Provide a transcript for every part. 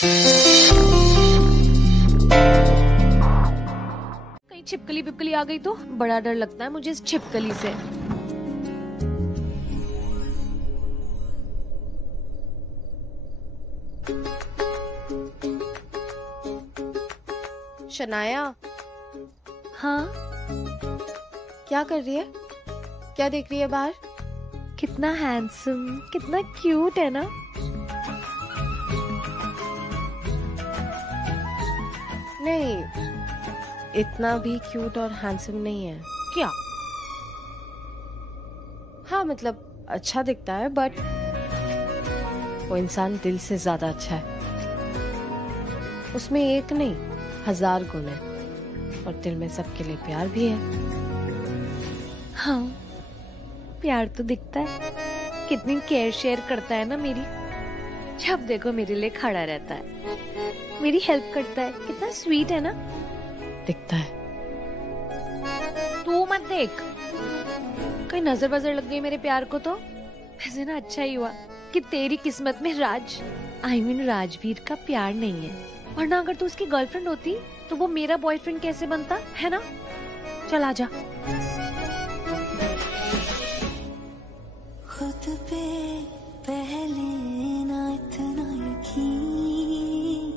कहीं छिपकली पिपकली आ गई तो बड़ा डर लगता है मुझे इस छिपकली से। शनाया। हाँ, क्या कर रही है? क्या देख रही है बाहर? कितना हैंडसम, कितना क्यूट है ना। नहीं, इतना भी क्यूट और हैंडसम नहीं है। क्या? हाँ मतलब अच्छा दिखता है, बट वो इंसान दिल से ज्यादा अच्छा है। उसमें एक नहीं 1000 गुण है और दिल में सबके लिए प्यार भी है। हाँ, प्यार तो दिखता है। कितनी केयर शेयर करता है ना मेरी। जब देखो मेरे लिए खड़ा रहता है, मेरी हेल्प करता है। कितना स्वीट है ना। दिखता है। तू मत देख, कोई नजर बजर लग गई मेरे प्यार को तो वैसे ना अच्छा ही हुआ कि तेरी किस्मत में राजवीर का प्यार नहीं है। वरना अगर तू उसकी गर्लफ्रेंड होती तो वो मेरा बॉयफ्रेंड कैसे बनता है ना। चल आजा। खुद पे पहले ना इतना यकीन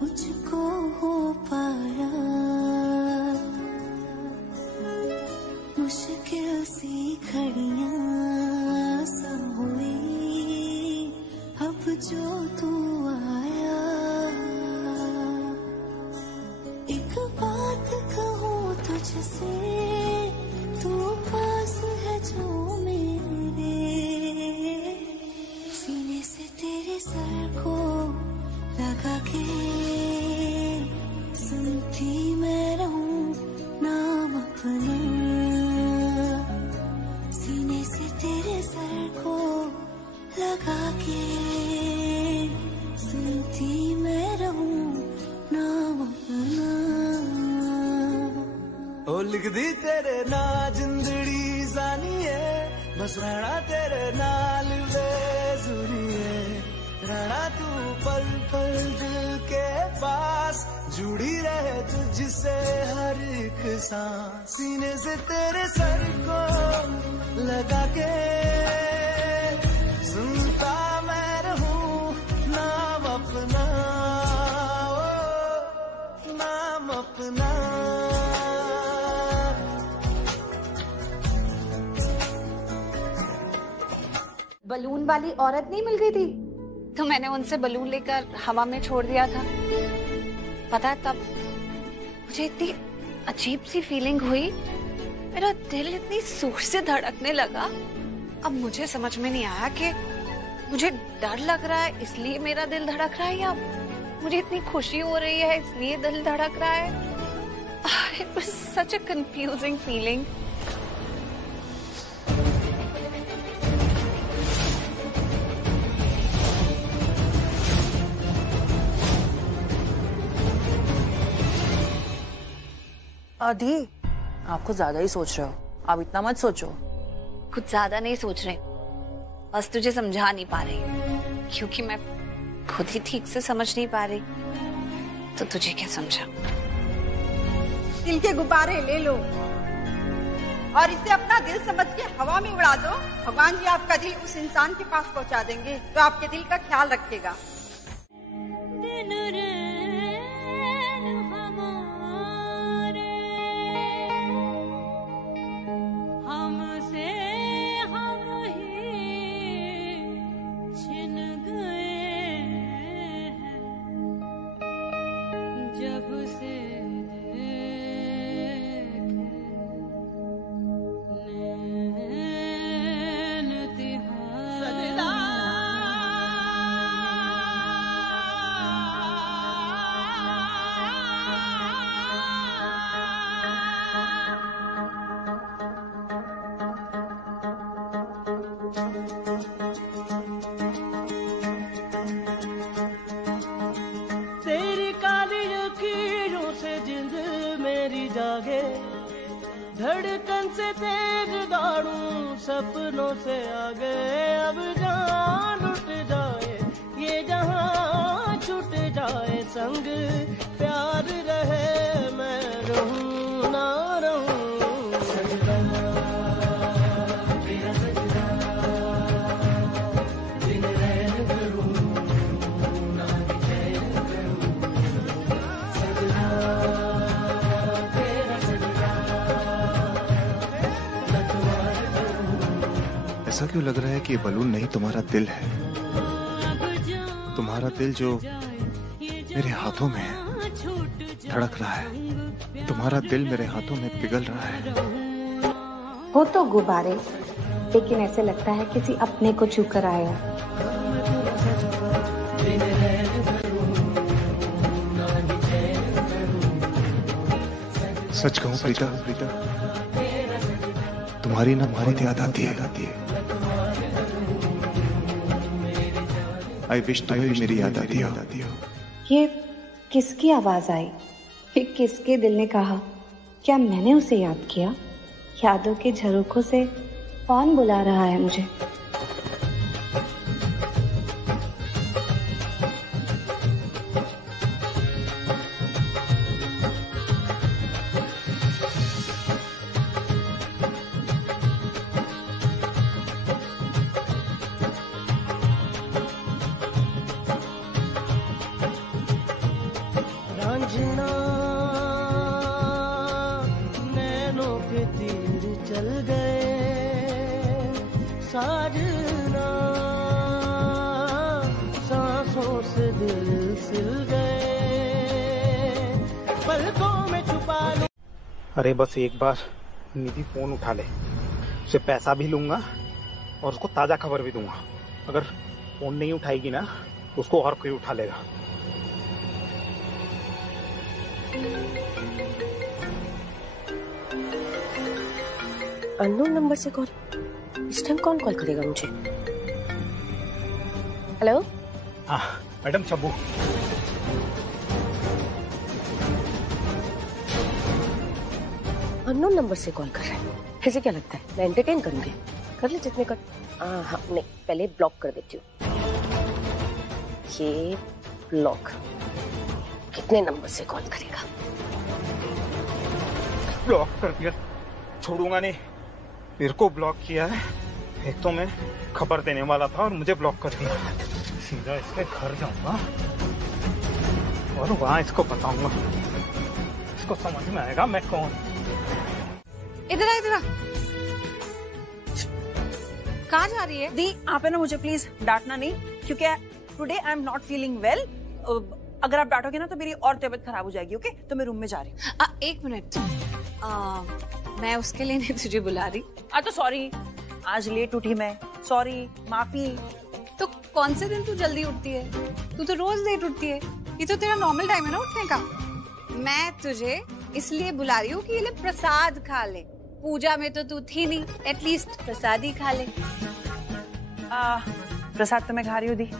मुझको हो पाया, मुश्किल सी घड़ियां सा हुई अब जो तू आया। एक बात कहूँ तुझसे, तू पास है जो मेरे, सीने से तेरे सर को लगा के सुनती मैं रहूं नाम अपना। सीने से तेरे सर को लगा के सुनती मैं रहूं नाम अपना। ओ लिख दी तेरे ना जिंदड़ी जानी है, बस रहना तेरे नाल बेजुरी है। रहना तू पल पल दिल के पास, जुड़ी रहे तुझसे हर एक सांस। सीने से तेरे सर को लगा के सुनता मैं रहूं नाम अपना, ओ नाम अपना। बलून वाली औरत नहीं मिल गई थी तो मैंने उनसे बलून लेकर हवा में छोड़ दिया था। पता है तब मुझे इतनी अजीब सी फीलिंग हुई, मेरा दिल इतनी जोर से धड़कने लगा। अब मुझे समझ में नहीं आया कि मुझे डर लग रहा है इसलिए मेरा दिल धड़क रहा है या मुझे इतनी खुशी हो रही है इसलिए दिल धड़क रहा है। It was such a confusing feeling. आदि, आप कुछ ज्यादा ही सोच रहे हो। आप इतना मत सोचो। कुछ ज्यादा नहीं सोच रहे, बस तुझे समझा नहीं पा रही क्योंकि मैं खुद ही ठीक से समझ नहीं पा रही तो तुझे क्या समझा। दिल के गुब्बारे ले लो और इसे अपना दिल समझ के हवा में उड़ा दो। भगवान जी आपका दिल उस इंसान के पास पहुंचा देंगे जो आपके दिल का ख्याल रखेगा। तेरी काली लकीरों से जिंद मेरी जागे, धड़कन से तेज दौड़ूं सपनों से आगे। अब जान उठ जाए ये जहां छूट जाए। संग प्यार रहे, मैं रहूं ना रहूं। सजना तेरा सजना, दिन रैन करूं ना चैन करूं। सजना तेरा सजना, नटवार करूं। ऐसा क्यों लग रहा है कि ये बलून नहीं तुम्हारा दिल है? तुम्हारा दिल जो मेरे हाथों में है, धड़क रहा है। तुम्हारा दिल मेरे हाथों में पिघल रहा है। हो तो गुब्बारे, लेकिन ऐसे लगता है किसी अपने को छू कर आया। सच कहूं प्रीता, तुम्हारी ना बहुत याद आती है। आई विश तुम्हें भी मेरी याद आती हो। ये किसकी आवाज आई? ये किसके दिल ने कहा? क्या मैंने उसे याद किया? यादों के झरोखों से कौन बुला रहा है मुझे? रांझना नैनों के तीर चल गए, साजना सांसों से दिल सिल गए, पलकों में छुपा लो। अरे बस एक बार निधि फोन उठा ले, उसे पैसा भी लूंगा और उसको ताजा खबर भी दूंगा। अगर फोन नहीं उठाएगी ना, उसको और कोई उठा लेगा। अननोन नंबर से कॉल? इस टाइम कौन कॉल करेगा मुझे? हेलो? हाँ मैडम, चब्बू। अननोन नंबर से कॉल कर रहा है। ऐसे क्या लगता है मैं एंटरटेन करूंगी? कर ले जितने कर। हाँ नहीं, पहले ब्लॉक कर देती हूँ। ये ब्लॉक। कितने नंबर से कॉल करेगा? ब्लॉक कर दिया, छोड़ूंगा नहीं। मेरे को ब्लॉक किया है। एक तो मैं खबर देने वाला था और मुझे ब्लॉक कर दिया। सीधा इसके घर जाऊंगा और वहां इसको बताऊंगा। इसको समझ में आएगा मैं कौन। इधर आ। कहाँ जा रही है? दी, आप है ना मुझे प्लीज डांटना नहीं, क्योंकि today I am not feeling well. अगर आप डांटोगे ना तो मेरी और तबीयत खराब हो जाएगी। ओके, तो मैं रूम में जा रही हूँ। एक मिनट, मैं उसके लिए नहीं तुझे बुला रही। तो सॉरी, आज लेट उठी मैं, सॉरी, माफी। तो कौन से दिन तू जल्दी उठती है? तू तो रोज लेट उठती है। ये तो तेरा नॉर्मल टाइम है ना उठने का। मैं तुझे इसलिए बुला रही हूँ कि ये ले प्रसाद खा ले। पूजा में तो तू थी नहीं, एटलीस्ट प्रसाद ही खा ले। प्रसाद तो मैं खा रही हूँ दी,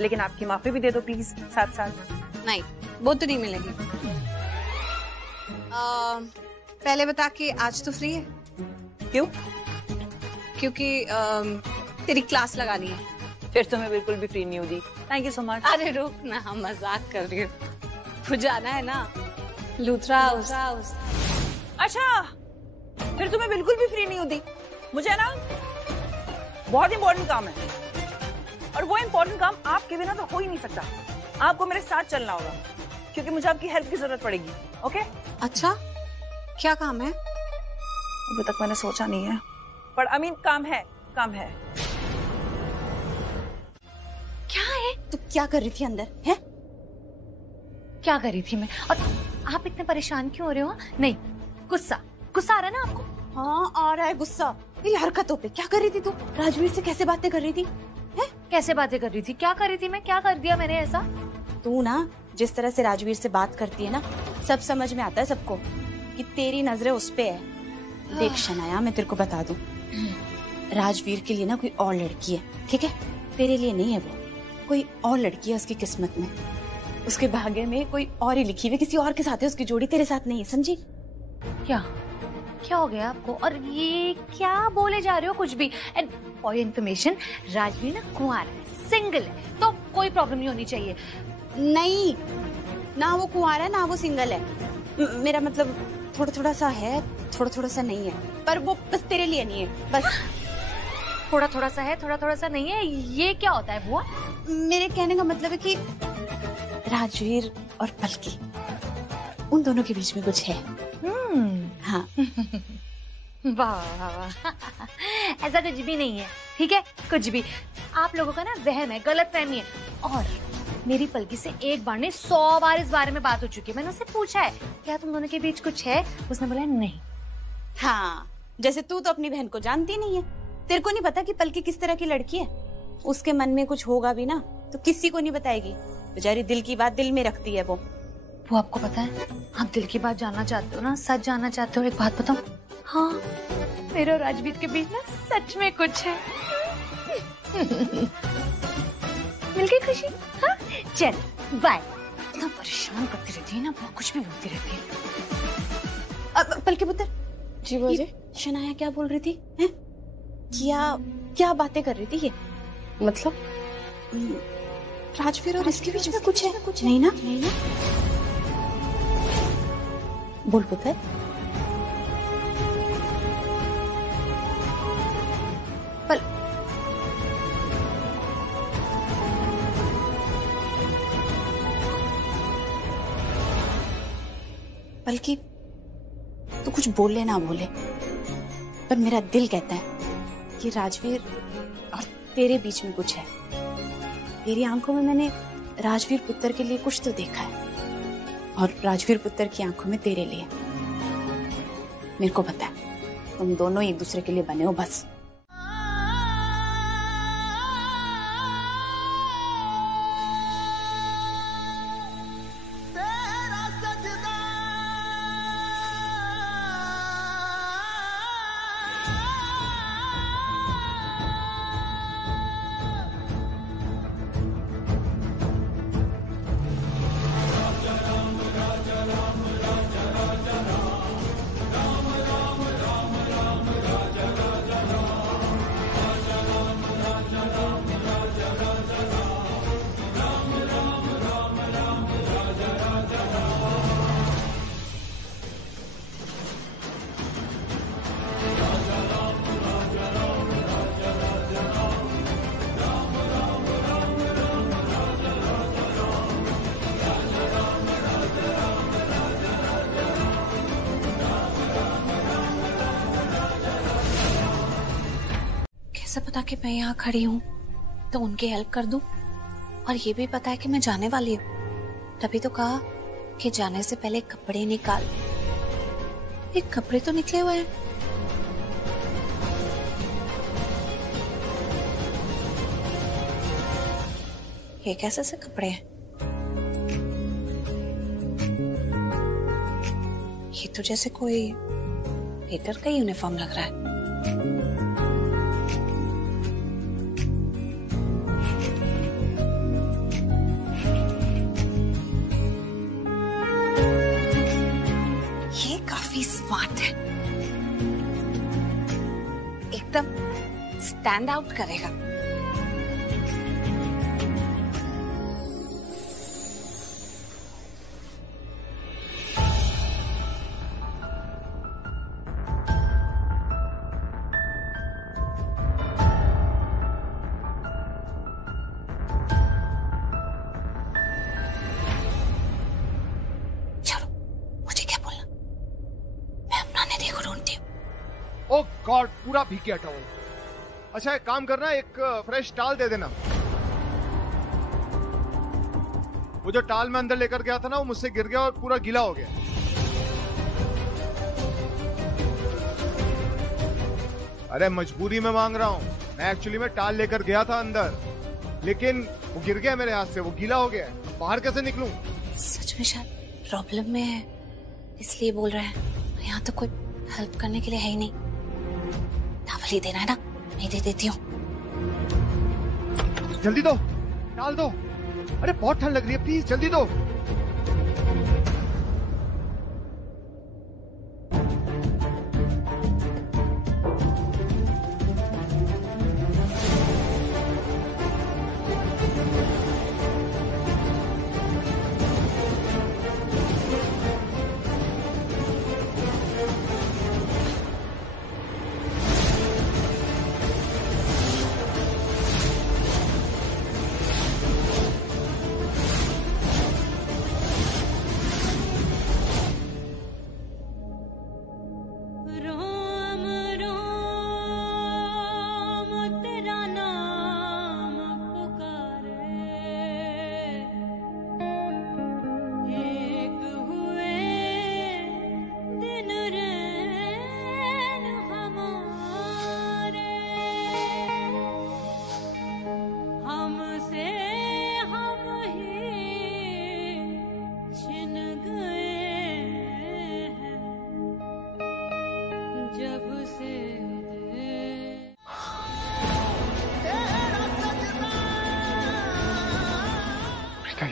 लेकिन आपकी माफी भी दे दो प्लीज साथ साथ। नहीं, वो तो नहीं मिलेगी। पहले बता कि आज तो फ्री है? क्यों? क्योंकि तेरी क्लास लगानी है। फिर तो मैं बिल्कुल भी फ्री नहीं हूँ दी। Thank you so much. अरे रुक ना, हम मजाक कर रही हूँ। तो जाना है ना लूथरा हाउस। अच्छा, फिर तो मैं बिल्कुल भी फ्री नहीं हूँ दी। मुझे ना बहुत इंपॉर्टेंट काम है, और वो इंपॉर्टेंट काम आपके बिना तो हो ही नहीं सकता। आपको मेरे साथ चलना होगा, क्योंकि मुझे आपकी हेल्प की जरूरत पड़ेगी। ओके? अच्छा, क्या काम है? अभी तक मैंने सोचा नहीं है, पर काम है। क्या है? तू क्या कर रही थी अंदर है? क्या कर रही थी मैं? और आप इतने परेशान क्यों हो रहे हो? नहीं, गुस्सा आ रहा है ना आपको? हाँ, आ रहा है गुस्सा। ये हरकतों पे क्या कर रही थी तू? राजवीर से कैसे बातें कर रही थी? कैसे बातें कर रही थी? क्या कर रही थी मैं? क्या कर दिया मैंने ऐसा? तू ना जिस तरह से राजवीर से बात करती है ना, सब समझ में आता है सबको कि तेरी नजरें उस पे है। देख शनाया, मैं तेरे को बता दूं, राजवीर के लिए ना कोई और लड़की है, ठीक है? तेरे लिए नहीं है वो, कोई और लड़की है उसकी किस्मत में, उसके भाग्य में कोई और ही लिखी हुई, किसी और के साथ है उसकी जोड़ी, तेरे साथ नहीं है, समझी? क्या हो गया आपको? और ये क्या बोले जा रहे हो कुछ भी? And for your information, Rajveer ना कुंवारा है, सिंगल है, तो कोई प्रॉब्लम नहीं होनी चाहिए। नहीं, ना वो कुंवारा है ना वो सिंगल है। मेरा मतलब थोड़ा थोड़ा सा है, थोड़ा थोड़ा सा नहीं है, पर वो बस तेरे लिए नहीं है, बस। थोड़ा थोड़ा सा है, थोड़ा थोड़ा सा नहीं है, ये क्या होता है बुआ? मेरे कहने का मतलब है कि राजवीर और पलकी, उन दोनों के बीच में कुछ है। हाँ। वाह, ऐसा कुछ भी नहीं है, ठीक है? कुछ भी आप लोगों का ना वहम है, गलत फहमी है। और मेरी पलकी से एक बार नहीं 100 बार इस बारे में बात हो चुकी है। मैंने उससे पूछा है क्या तुम दोनों के बीच कुछ है, उसने बोला नहीं। हाँ, जैसे तू तो अपनी बहन को जानती नहीं है, तेरे को नहीं पता कि पलकी किस तरह की लड़की है। उसके मन में कुछ होगा भी ना तो किसी को नहीं बताएगी, बेचारी दिल की बात दिल में रखती है वो। आपको पता है, आप दिल की बात जानना चाहते हो ना, सच जानना चाहते हो, एक बात बताऊं? हाँ, मेरे और राजवीर के बीच ना सच में कुछ है। मिल गई खुशी? हाँ, चल बाय। इतना परेशान करती रहती है ना, कुछ भी बोलती रहती है। पलके पुत्र जी, बोलिए। शनाया क्या बोल रही थी? हैं? क्या बातें कर रही थी ये? मतलब राजवीर और इसके बीच में कुछ है? कुछ नहीं ना? नहीं ना? बोल पुत्र। बल्कि तू कुछ बोले ना बोले, पर मेरा दिल कहता है कि राजवीर और तेरे बीच में कुछ है। तेरी आंखों में मैंने राजवीर पुत्र के लिए कुछ तो देखा है, और राजवीर पुत्र की आंखों में तेरे लिए। मेरे को पता है तुम दोनों एक दूसरे के लिए बने हो, बस। कैसे पता कि मैं यहाँ खड़ी हूँ तो उनकी हेल्प कर दूं? और ये भी पता है कि मैं जाने वाली हूँ, तभी तो कहा कि जाने से पहले कपड़े निकाल। ये कपड़े तो निकले हुए हैं। ये कैसे से कपड़े हैं? ये तो जैसे कोई वेटर का यूनिफॉर्म लग रहा है। स्मार्ट है, एकदम स्टैंड आउट करेगा। ओह गॉड, पूरा भीग गया टॉवल। अच्छा एक काम करना, एक फ्रेश टाल दे देना। वो जो टाल मैं अंदर लेकर गया था ना, वो मुझसे गिर गया और पूरा गीला हो गया। अरे मजबूरी में मांग रहा हूँ, मैं एक्चुअली में टाल लेकर गया था अंदर, लेकिन वो गिर गया मेरे हाथ से, वो गीला हो गया। बाहर कैसे निकलूं? सच में शायद प्रॉब्लम में है, इसलिए बोल रहा है। यहाँ तो कोई हेल्प करने के लिए है ही नहीं। टावल ही देना है ना, मैं दे देती हूँ। जल्दी दो, डाल दो। अरे बहुत ठंड लग रही है, प्लीज जल्दी दो।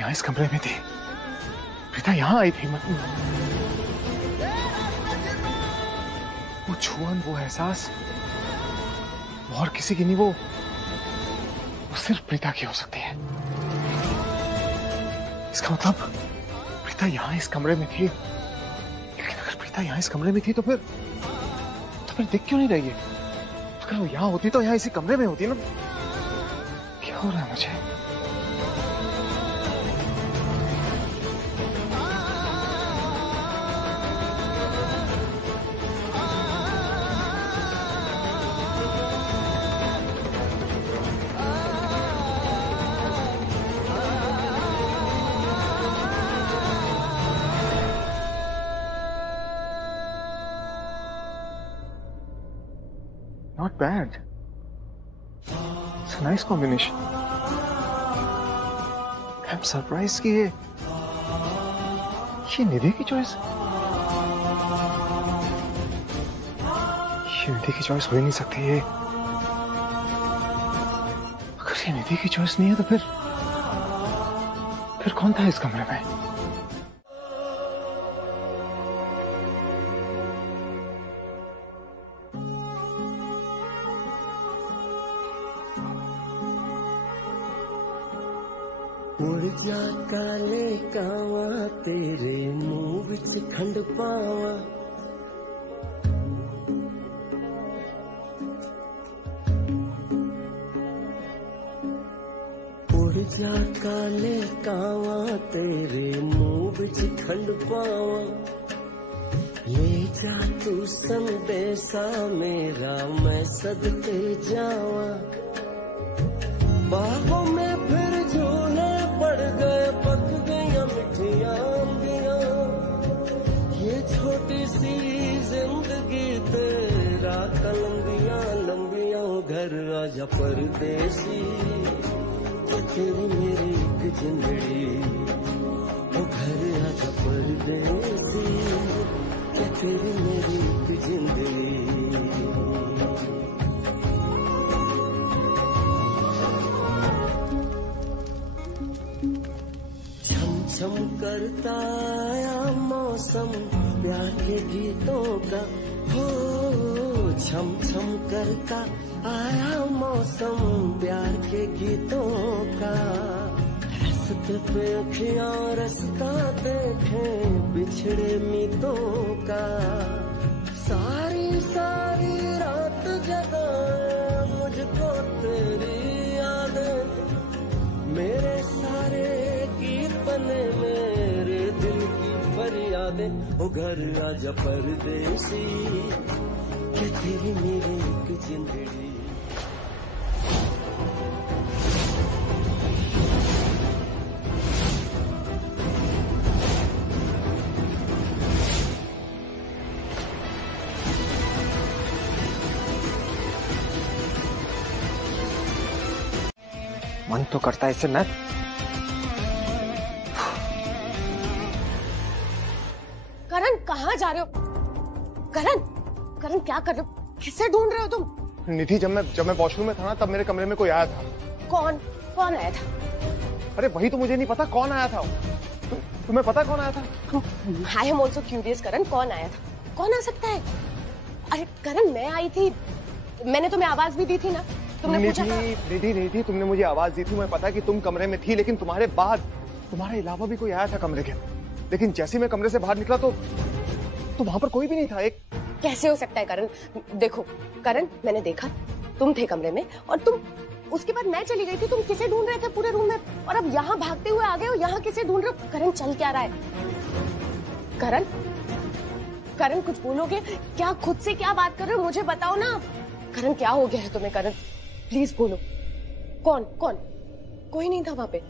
यहाँ इस कमरे में थी, प्रीता यहाँ आई थी। वो छुअन, वो एहसास और किसी की नहीं, वो सिर्फ प्रीता की हो सकती है। इसका मतलब प्रीता यहाँ इस कमरे में थी, लेकिन अगर प्रीता यहाँ इस कमरे में थी तो फिर दिख क्यों नहीं रही है? अगर वो यहाँ होती तो यहाँ इसी कमरे में होती ना। क्या हो रहा है मुझे? Not bad. It's a nice combination. I'm surprised कि ये निधि की चॉइस, ये निधि की चॉइस हो ही नहीं सकती। ये अगर ये निधि की चॉइस नहीं है तो फिर कौन था इस कमरे में? उड़ जा काले कावा तेरे मुंह विच खंड पावा, उड़ जा काले कावा तेरे मुंह विच खंड पावा, ले जा तू संदेशा मेरा मैं सदके जावा, बाहों में फिर झूले पड़ गए पक गया मिठिया अंबियां, ये छोटी सी जिंदगी तेरा लंबियां लंबियां, घर आजा परदेसी तेरी मेरी एक जिंदड़ी, ओ घर आजा परदेसी तेरी मेरी एक जिंदड़ी। छम करता आया मौसम प्यार के गीतों का, हो छम छम करता आया मौसम प्यार के गीतों का, रास्ते पे अखियां रास्ता देखे बिछड़े मीतों का, सारी सारी रात जगाए मुझको तेरी यादें, मेरे सारे गीत बने मेरे दिल की फरियादें, ओ घर आजा परदेसी कि तेरी मेरी एक जिंदड़ी। मन तो करता है इससे मैं करण, कहाँ जा रहे हो? करण, करण क्या कर रहे हो? किससे ढूंढ रहे हो तुम? निधि, जब मैं वॉशरूम में था ना तब मेरे कमरे में कोई आया था। कौन आया था? अरे वही तो मुझे नहीं पता कौन आया था। तुम्हें पता कौन आया था? आई एम ऑल्सो क्यूरियस करण, कौन आया था? कौन आ सकता है? अरे करण, मैं आई थी, मैंने तुम्हें आवाज भी दी थी ना, तुमने पूछा था। निधि, तुमने मुझे आवाज दी थी, मैं पता कि तुम कमरे में थी, लेकिन तुम्हारे बाद तुम्हारे अलावा भी कोई आया था कमरे के। लेकिन जैसे मैं कमरे से बाहर निकला तो वहां पर कोई भी नहीं था। एक कैसे हो सकता है करण? देखो करण, मैंने देखा तुम थे कमरे में और तुम, उसके बाद मैं चली गई थी। तुम किसे ढूंढ रहे थे पूरे रूम में, और अब यहाँ भागते हुए आ गए हो। यहाँ किसे ढूंढ रहे हो? करण, चल क्या रहा है? करण, करण कुछ बोलोगे क्या? खुद से क्या बात कर रहे हो? मुझे बताओ ना करण, क्या हो गया है तुम्हें? करण प्लीज बोलो, कौन? कोई नहीं था वहां पे।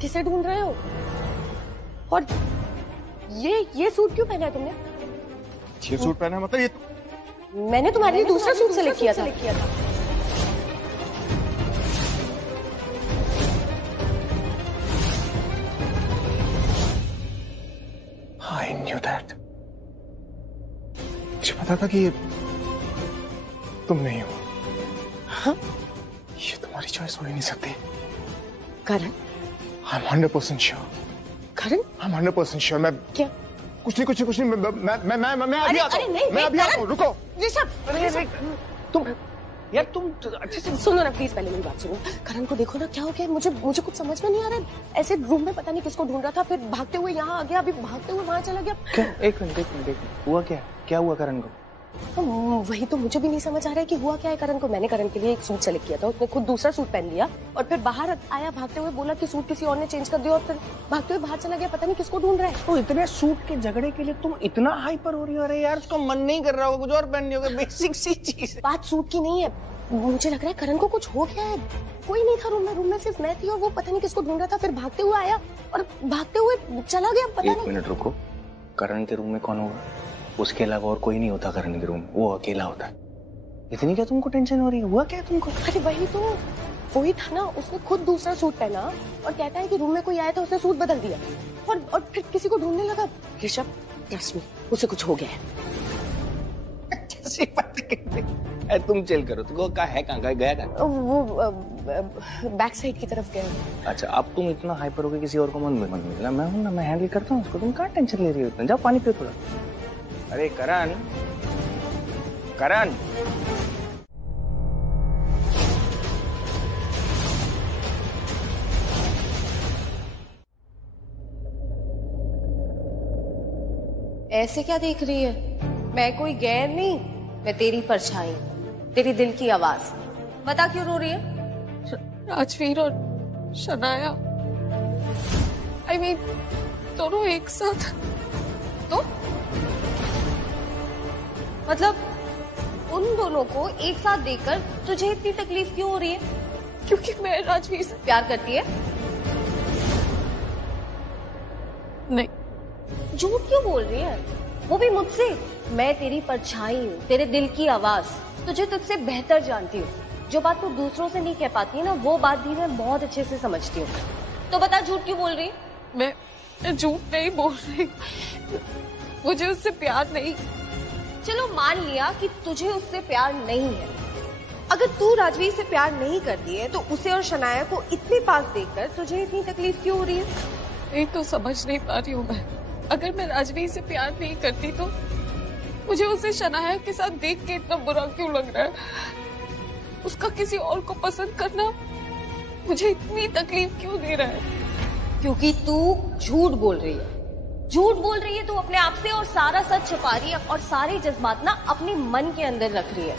किसे ढूंढ रहे हो? और ये सूट क्यों पहना है तुमने? ये सूट पहना मतलब ये मैंने तुम्हारे लिए दूसरा सूट सेलेक्ट किया था। I knew that. मुझे पता था कि ये तुम नहीं हो। हाँ? ये तुम्हारी चॉइस हो ही नहीं सकती। करण, I'm 100% sure. Karan, I'm 100% sure. मैं क्या? कुछ नहीं, मैं अभी आता हूँ। मैं अभी आता हूँ, रुको। ऋषभ, तुम यार तुम अच्छे से सुनो ना प्लीज, पहले मेरी बात सुनो। करण को देखो ना, क्या हो गया, मुझे कुछ समझ में नहीं आ रहा है। ऐसे रूम में पता नहीं किसको ढूंढ रहा था, फिर भागते हुए यहाँ आ गया, अभी भागते हुए वहां चला गया। क्या? एक मिनट हुआ क्या हुआ करण को? वही तो मुझे भी नहीं समझ आ रहा है कि हुआ क्या है करण को। मैंने करण के लिए एक सूट सेलेक्ट किया था, उसने खुद दूसरा सूट पहन लिया और फिर बाहर आया भागते हुए, बोला कि सूट किसी और ने चेंज कर दिया और फिर भागते हुए बाहर चला गया। पता नहीं किसको ढूंढ रहा है। तो इतने सूट के झगड़े के लिए तुम इतना हाइपर हो रही हो? अरे यार उसका मन नहीं कर रहा होगा, कुछ और पहननी होगी, बेसिक सी चीज। बात सूट की नहीं है, मुझे लग रहा है करण को कुछ हो गया है। कोई नहीं था रूम में सिर्फ मैं थी और वो पता नहीं किसको ढूंढ रहा था, फिर भागते हुए आया और भागते हुए चला गया। पता नहीं। 1 मिनट रुको, करण के रूम में कौन होगा? उसके अलावा और कोई नहीं होता करण के रूम, वो अकेला होता है। इतनी क्या तुमको टेंशन हो रही है? हुआ क्या है तुमको? अरे वही तो, वही था ना, उसने खुद दूसरा सूट पहना और कहता है कि रूम में कोई आया था, उसने सूट बदल दिया और फिर किसी को ढूंढने लगा। ऋषभ, ट्रस्ट मी, उसे कुछ हो गया है। तुम चिल करो, तुमको कहाँ गया? वो बैक साइड की तरफ गया। अच्छा, अब तुम इतना हाइपर हो गए, किसी और को मन मिला। मैं हूं ना, मैं हैंडल करता हूँ उसको। तुम कहाँ टेंशन ले रही हो इतना? जाओ पानी पियो थोड़ा। अरे करण, ऐसे क्या देख रही है? मैं कोई गैर नहीं, मैं तेरी परछाई, तेरी दिल की आवाज। बता क्यों रो रही है? राजवीर और शनाया, I mean, दोनों एक साथ। तो मतलब उन दोनों को एक साथ देखकर तुझे इतनी तकलीफ क्यों हो रही है? क्योंकि मैं राजवीर से प्यार करती है। नहीं। झूठ क्यों बोल रही है? वो भी मुझसे। मैं तेरी परछाई हूँ, तेरे दिल की आवाज, तुझे तुझसे बेहतर जानती हूँ। जो बात तू दूसरों से नहीं कह पाती है ना, वो बात भी मैं बहुत अच्छे से समझती हूँ। तो बता, झूठ क्यों बोल रही? मैं झूठ नहीं बोल रही, मुझे उससे प्यार नहीं। चलो मान लिया कि तुझे उससे प्यार नहीं है। अगर तू राजवीर से प्यार नहीं करती है तो उसे और शनाया को इतने पास देखकर तुझे इतनी तकलीफ क्यों हो रही है? नहीं तो समझ नहीं पा रही हूँ मैं। अगर मैं राजवीर से प्यार नहीं करती तो मुझे उसे शनाया के साथ देख के इतना बुरा क्यों लग रहा है? उसका किसी और को पसंद करना मुझे इतनी तकलीफ क्यों दे रहा है? क्योंकि तू झूठ बोल रही है। झूठ बोल रही है तू अपने आप से और सारा सच छुपा रही है और सारे जज्बात ना अपने मन के अंदर रख रही है।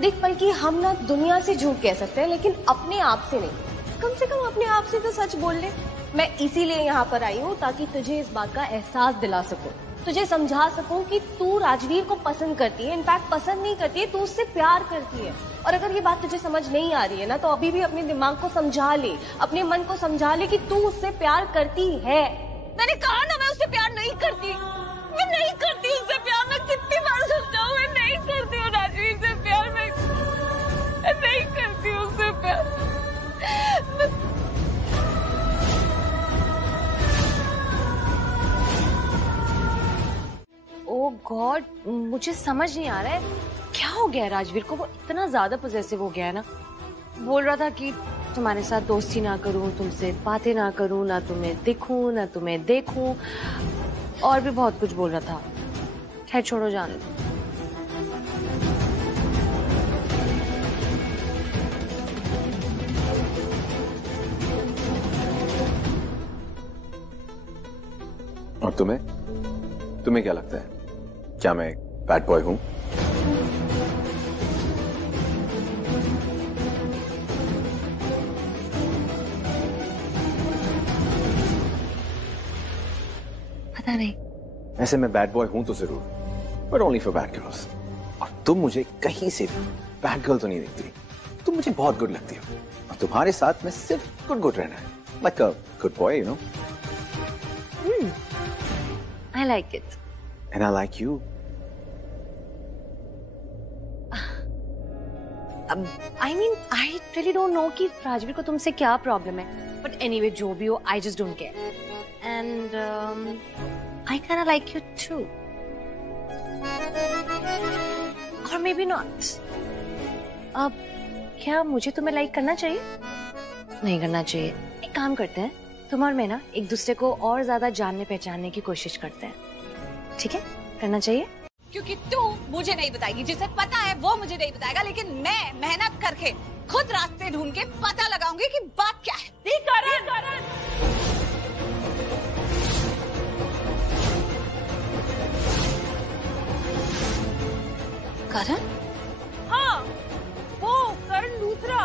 देख, बल्कि हम ना दुनिया से झूठ कह सकते हैं लेकिन अपने आप से नहीं। कम से कम अपने आप से तो सच बोल ले। मैं इसीलिए यहाँ पर आई हूँ ताकि तुझे इस बात का एहसास दिला सकूं, तुझे समझा सकूं कि तू राजवीर को पसंद करती है। इनफैक्ट पसंद नहीं करती है, तू उससे प्यार करती है। और अगर ये बात तुझे समझ नहीं आ रही है ना, तो अभी भी अपने दिमाग को समझा ले, अपने मन को समझा ले कि तू उससे प्यार करती है। मैंने कहा ना, मैं उससे प्यार नहीं करती। मैं नहीं करती उससे प्यार। मैं कितनी बार समझाऊं, मैं नहीं करती हूँ राजवीर से प्यार। मैं नहीं करती हूँ उससे प्यार। ओह गॉड, मुझे समझ नहीं आ रहा है क्या हो गया है राजवीर को। वो इतना ज्यादा पॉसेसिव हो गया है ना। बोल रहा था कि तुम्हारे साथ दोस्ती ना करूं, तुमसे बातें ना करूं, ना तुम्हें दिखूं, ना तुम्हें देखूं, और भी बहुत कुछ बोल रहा था। खैर छोड़ो, जाने दो। और तुम्हें क्या लगता है, क्या मैं एक बैड बॉय हूं? पता नहीं। ऐसे मैं बैड बॉय हूं तो जरूर, but only for bad girls. और तुम मुझे कहीं से बैड गर्ल तो नहीं दिखती, तुम मुझे बहुत गुड लगती हो। और तुम्हारे साथ में सिर्फ गुड रहना है, like a good boy, you know. I like it. And I like you. I mean, I really don't know कि राजवीर को तुमसे क्या प्रॉब्लम है, but anyway जो भी हो, I just don't care. And I kind of like you too. Or maybe not. अब क्या मुझे तुम्हें लाइक करना चाहिए? नहीं करना चाहिए। एक काम करते हैं, तुम और मैं ना एक दूसरे को और ज्यादा जानने पहचानने की कोशिश करते हैं, ठीक है? करना चाहिए? क्योंकि तू मुझे नहीं बताएगी, जिसे पता है वो मुझे नहीं बताएगा, लेकिन मैं मेहनत करके खुद रास्ते ढूंढ के पता लगाऊंगी कि बात क्या है। करण? हाँ, वो करण लूथरा।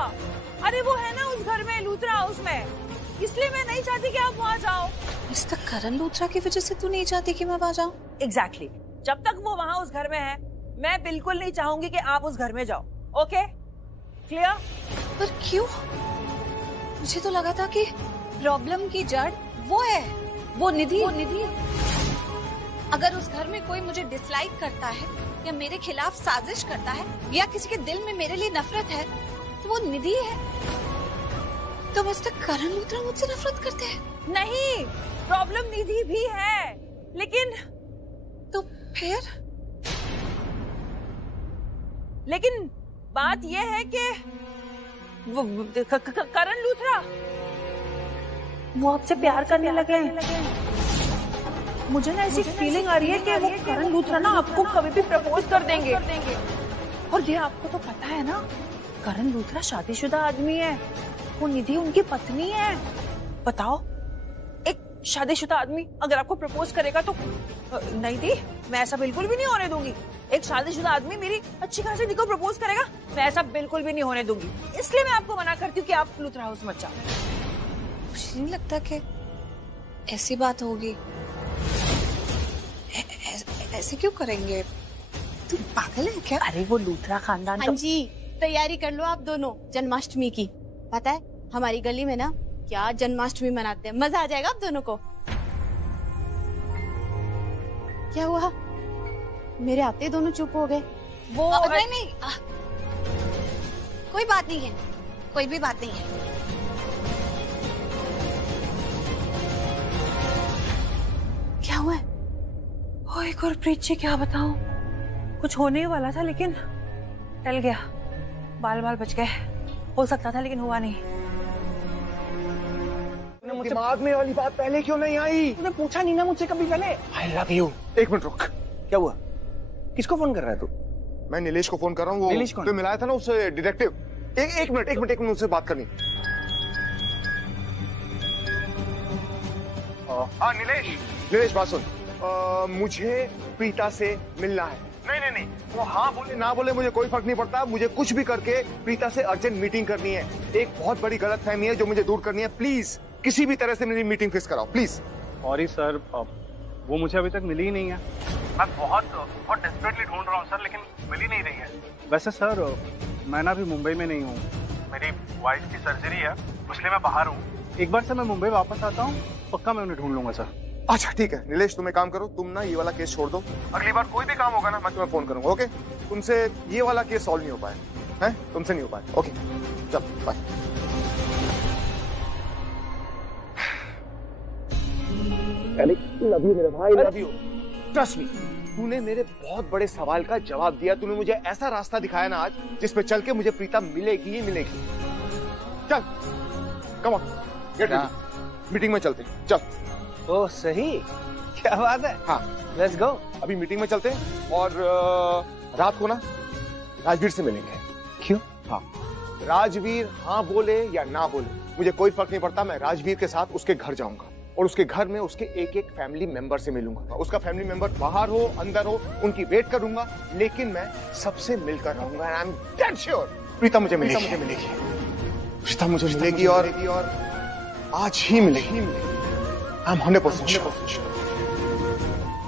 अरे वो है ना उस घर में, लूथरा हाउस में, इसलिए मैं नहीं चाहती कि आप वहाँ जाओ। मिस्टर करण लूथरा की वजह से तू नहीं चाहती कि मैं वहाँ जाऊँ? एग्जैक्टली। जब तक वो वहाँ उस घर में है, मैं बिल्कुल नहीं चाहूंगी कि आप उस घर में जाओ। Okay, clear? पर क्यों? मुझे तो लगा था कि प्रॉब्लम की जड़ वो है, वो निधि। अगर उस घर में कोई मुझे डिसलाइक करता है या मेरे खिलाफ साजिश करता है या किसी के दिल में मेरे लिए नफरत है तो वो निधि है। तो मिस्टर करण लूथरा मुझसे नफरत करते हैं? नहीं, प्रॉब्लम निधि भी है, लेकिन तो फिर? लेकिन बात यह है कि वो करण लूथरा वो आपसे प्यार करने लगे। मुझे ना ऐसी फीलिंग आ रही है कि वो करण लूथरा ना आपको कभी भी प्रपोज कर देंगे। और ये आपको तो पता है ना, करण लूथरा शादीशुदा आदमी है, वो निधि उनकी पत्नी है। बताओ, एक शादीशुदा आदमी अगर आपको प्रपोज करेगा तो नहीं दी, मैं ऐसा बिल्कुल भी नहीं होने दूंगी। एक शादीशुदा आदमी मेरी अच्छी खासी दी को प्रपोज करेगा, मैं ऐसा बिल्कुल भी नहीं होने दूंगी। इसलिए मैं आपको मना करती हूँ कि आप लूथरा हाउस मत जाओ। मुझे नहीं लगता कि ऐसी बात होगी। ऐसे क्यों करेंगे? तुम पागल है क्या? अरे वो लूथरा खानदान। हाँ जी, तैयारी कर लो आप दोनों जन्माष्टमी की। पता है हमारी गली में ना क्या जन्माष्टमी मनाते हैं, मजा आ जाएगा आप दोनों को। क्या हुआ? मेरे आते ही दोनों चुप हो गए। वो नहीं, कोई बात नहीं है, कोई भी बात नहीं है। क्या हुआ है? ओए गुरप्रीत जी, क्या बताऊं, कुछ होने ही वाला था लेकिन टल गया, बाल बच गए। हो सकता था लेकिन हुआ नहीं। दिमाग में वाली बात पहले क्यों नहीं आई? तूने पूछा नहीं ना मुझसे कभी पहले। I love you. एक मिनट रुक। क्या हुआ? किसको फोन कर रहा है तू? मैं नीलेश को फोन कर रहा हूँ। वो नीलेश कौन? तो मिलाया था ना उससे, डिटेक्टिव। एक मिनट उससे बात करनी। हाँ नीलेश बात सुन। मुझे प्रीता से मिलना है। नहीं, वो हाँ बोले ना बोले मुझे कोई फर्क नहीं पड़ता। मुझे कुछ भी करके प्रीता से अर्जेंट मीटिंग करनी है। एक बहुत बड़ी गलतफहमी है जो मुझे दूर करनी है। प्लीज किसी भी तरह से मेरी मीटिंग फिक्स कराओ प्लीज। सॉरी सर, वो मुझे अभी तक मिली ही नहीं है। मैं बहुत डेस्परेटली ढूंढ रहा हूँ सर, लेकिन मिल ही नहीं रही है। वैसे सर मैं ना अभी मुंबई में नहीं हूँ, मेरी वाइफ की सर्जरी है, इसलिए मैं बाहर हूँ। एक बार से मैं मुंबई वापस आता हूँ, पक्का मैं उन्हें ढूंढ लूंगा सर। अच्छा ठीक है नीलेश, तुम एक काम करो, तुम ना ये वाला केस छोड़ दो। अगली बार कोई भी काम होगा ना मैं तुम्हें फोन करूंगा। ओके? तुमसे ये वाला केस सॉल्व नहीं हो पाया है, तुमसे नहीं हो पाया। ओके चल बाय। लव यू मेरे भाई, लव यू। ट्रस्ट मी, तूने मेरे बहुत बड़े सवाल का जवाब दिया। तूने मुझे ऐसा रास्ता दिखाया ना आज जिस पे चल के मुझे प्रीता मिलेगी ही मिलेगी। चल come on, get ready, meeting में चलते हैं। चल। ओ सही, क्या बात है। हाँ लेट्स गो। अभी मीटिंग में चलते हैं और रात को ना राजवीर से मिलेंगे। क्यों? हाँ, राजवीर हाँ बोले या ना बोले मुझे कोई फर्क नहीं पड़ता। मैं राजवीर के साथ उसके घर जाऊंगा और उसके घर में उसके एक फैमिली मेंबर से मिलूंगा। उसका फैमिली मेंबर बाहर हो अंदर हो उनकी वेट करूंगा, लेकिन मैं सबसे मिलकर रहूंगा। I am dead sure Preeta मुझे मिलेगी। प्रीता मुझे मिलेगी और आज ही मिलेगी। I am 100% sure.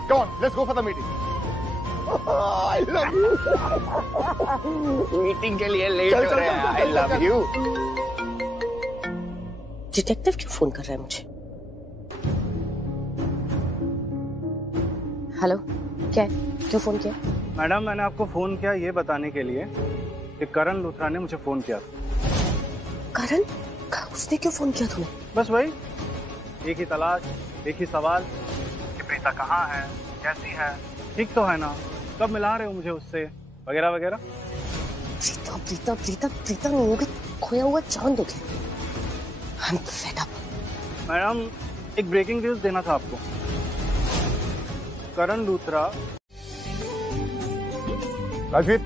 Come on, let's go for the meeting. I love you. Meeting के लिए लेट हो रहे हैं। I love you. डिटेक्टिव क्यों फोन कर रहा है मुझे? हेलो, क्या है? क्यों फोन किया? मैडम मैंने आपको फोन किया ये बताने के लिए कि करण लूथरा ने मुझे फोन किया। करण? उसने क्यों फोन किया तुम्हें? बस वही, एक ही तलाश, एक ही सवाल कि प्रीता कहाँ है, कैसी है, ठीक तो है ना, कब मिला रहे हो मुझे उससे, वगैरह वगैरह। प्रीता नहीं होगी, खोया हुआ चांद हो गया। I'm fed up। मैडम एक ब्रेकिंग न्यूज देना था आपको। करण लूथरा। राजवीर,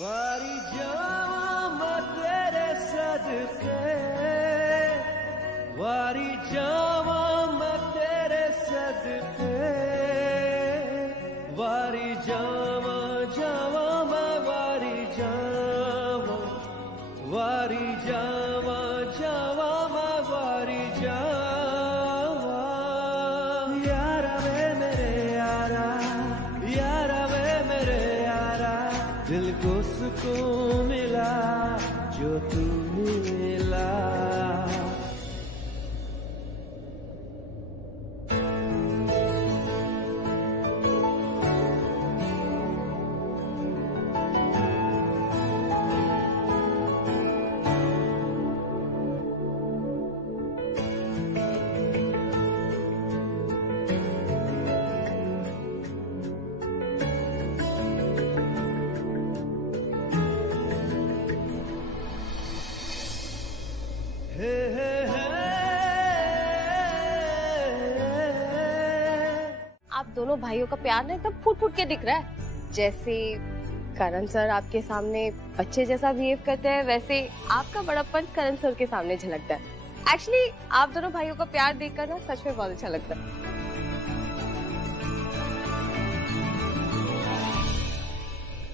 वारी जावा तेरे सदके, वारी जावा तेरे सदके, वारी जावा जावा वारी जावा, वारी जावा जावा वारी जावा। यारा वे मेरे यारा, यारा वे मेरे यारा, दिल को सुकून मिला जो तू मिला। आप दोनों भाइयों का प्यार ना एकदम फूट फूट के दिख रहा है। जैसे करण सर आपके सामने बच्चे जैसा बिहेव करते हैं, वैसे आपका बड़प्पन करण सर के सामने झलकता है। एक्चुअली आप दोनों भाइयों का प्यार देखकर ना सच में बहुत अच्छा लगता है।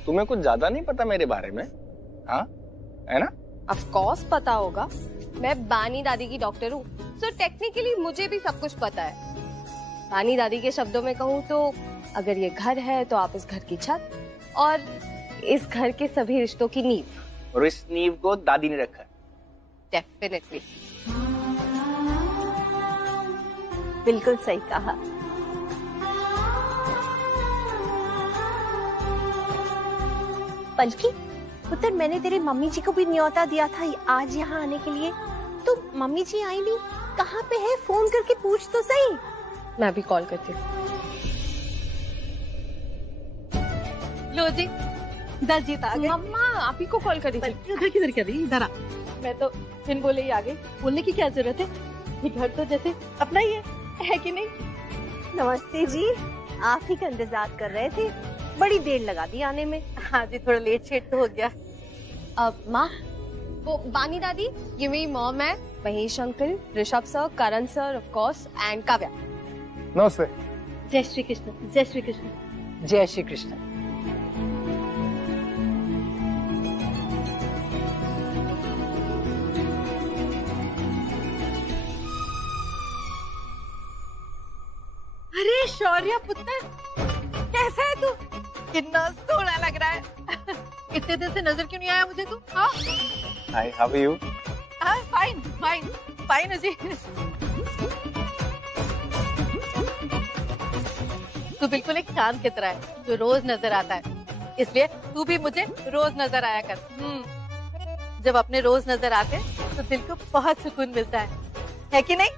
तुम्हें कुछ ज्यादा नहीं पता मेरे बारे में, हाँ है ना? ऑफ कोर्स पता होगा, मैं बानी दादी की डॉक्टर हूँ, सो टेक्निकली मुझे भी सब कुछ पता है। बानी दादी के शब्दों में कहूँ तो अगर ये घर है तो आप इस घर की छत और इस घर के सभी रिश्तों की नींव, और इस नींव को दादी ने रखा है। डेफिनेटली, बिल्कुल सही कहा। बल्कि पुत्र, मैंने तेरी मम्मी जी को भी न्योता दिया था आज यहाँ आने के लिए, तो मम्मी जी आई नहीं, कहाँ पे है? फोन करके पूछ तो सही। मैं भी कॉल करती हूँ। लो जी, दलजीत आ गए। मम्मा आप ही को कॉल करी थी। घर किधर कर रही? इधर आ। मैं तो बिन बोले ही आ गई। बोलने की क्या जरूरत है, ये घर तो जैसे अपना ही है कि नहीं? नमस्ते जी, आप ही का इंतजार कर रहे थे, बड़ी देर लगा दी आने में। हाँ जी, थोड़ा लेट शेट तो हो गया। अब माँ, वो बानी दादी, ये मेरी मॉम है, Mahesh uncle, Rishabh sir, Karan sir of course, and Kavya. नमस्ते। जय श्री कृष्ण। जय श्री कृष्ण। जय श्री कृष्ण। अरे शौर्य पुत्र, कैसा है तू? कितना सोहना लग रहा है। इतने दिन से नजर क्यों नहीं आया मुझे तू? हाँ, hi, how are you? Fine fine fine जी। तू बिल्कुल एक चांद की तरह है जो रोज नजर आता है, इसलिए तू भी मुझे रोज नजर आया कर। जब अपने रोज नजर आते तो दिल को बहुत सुकून मिलता है कि नहीं?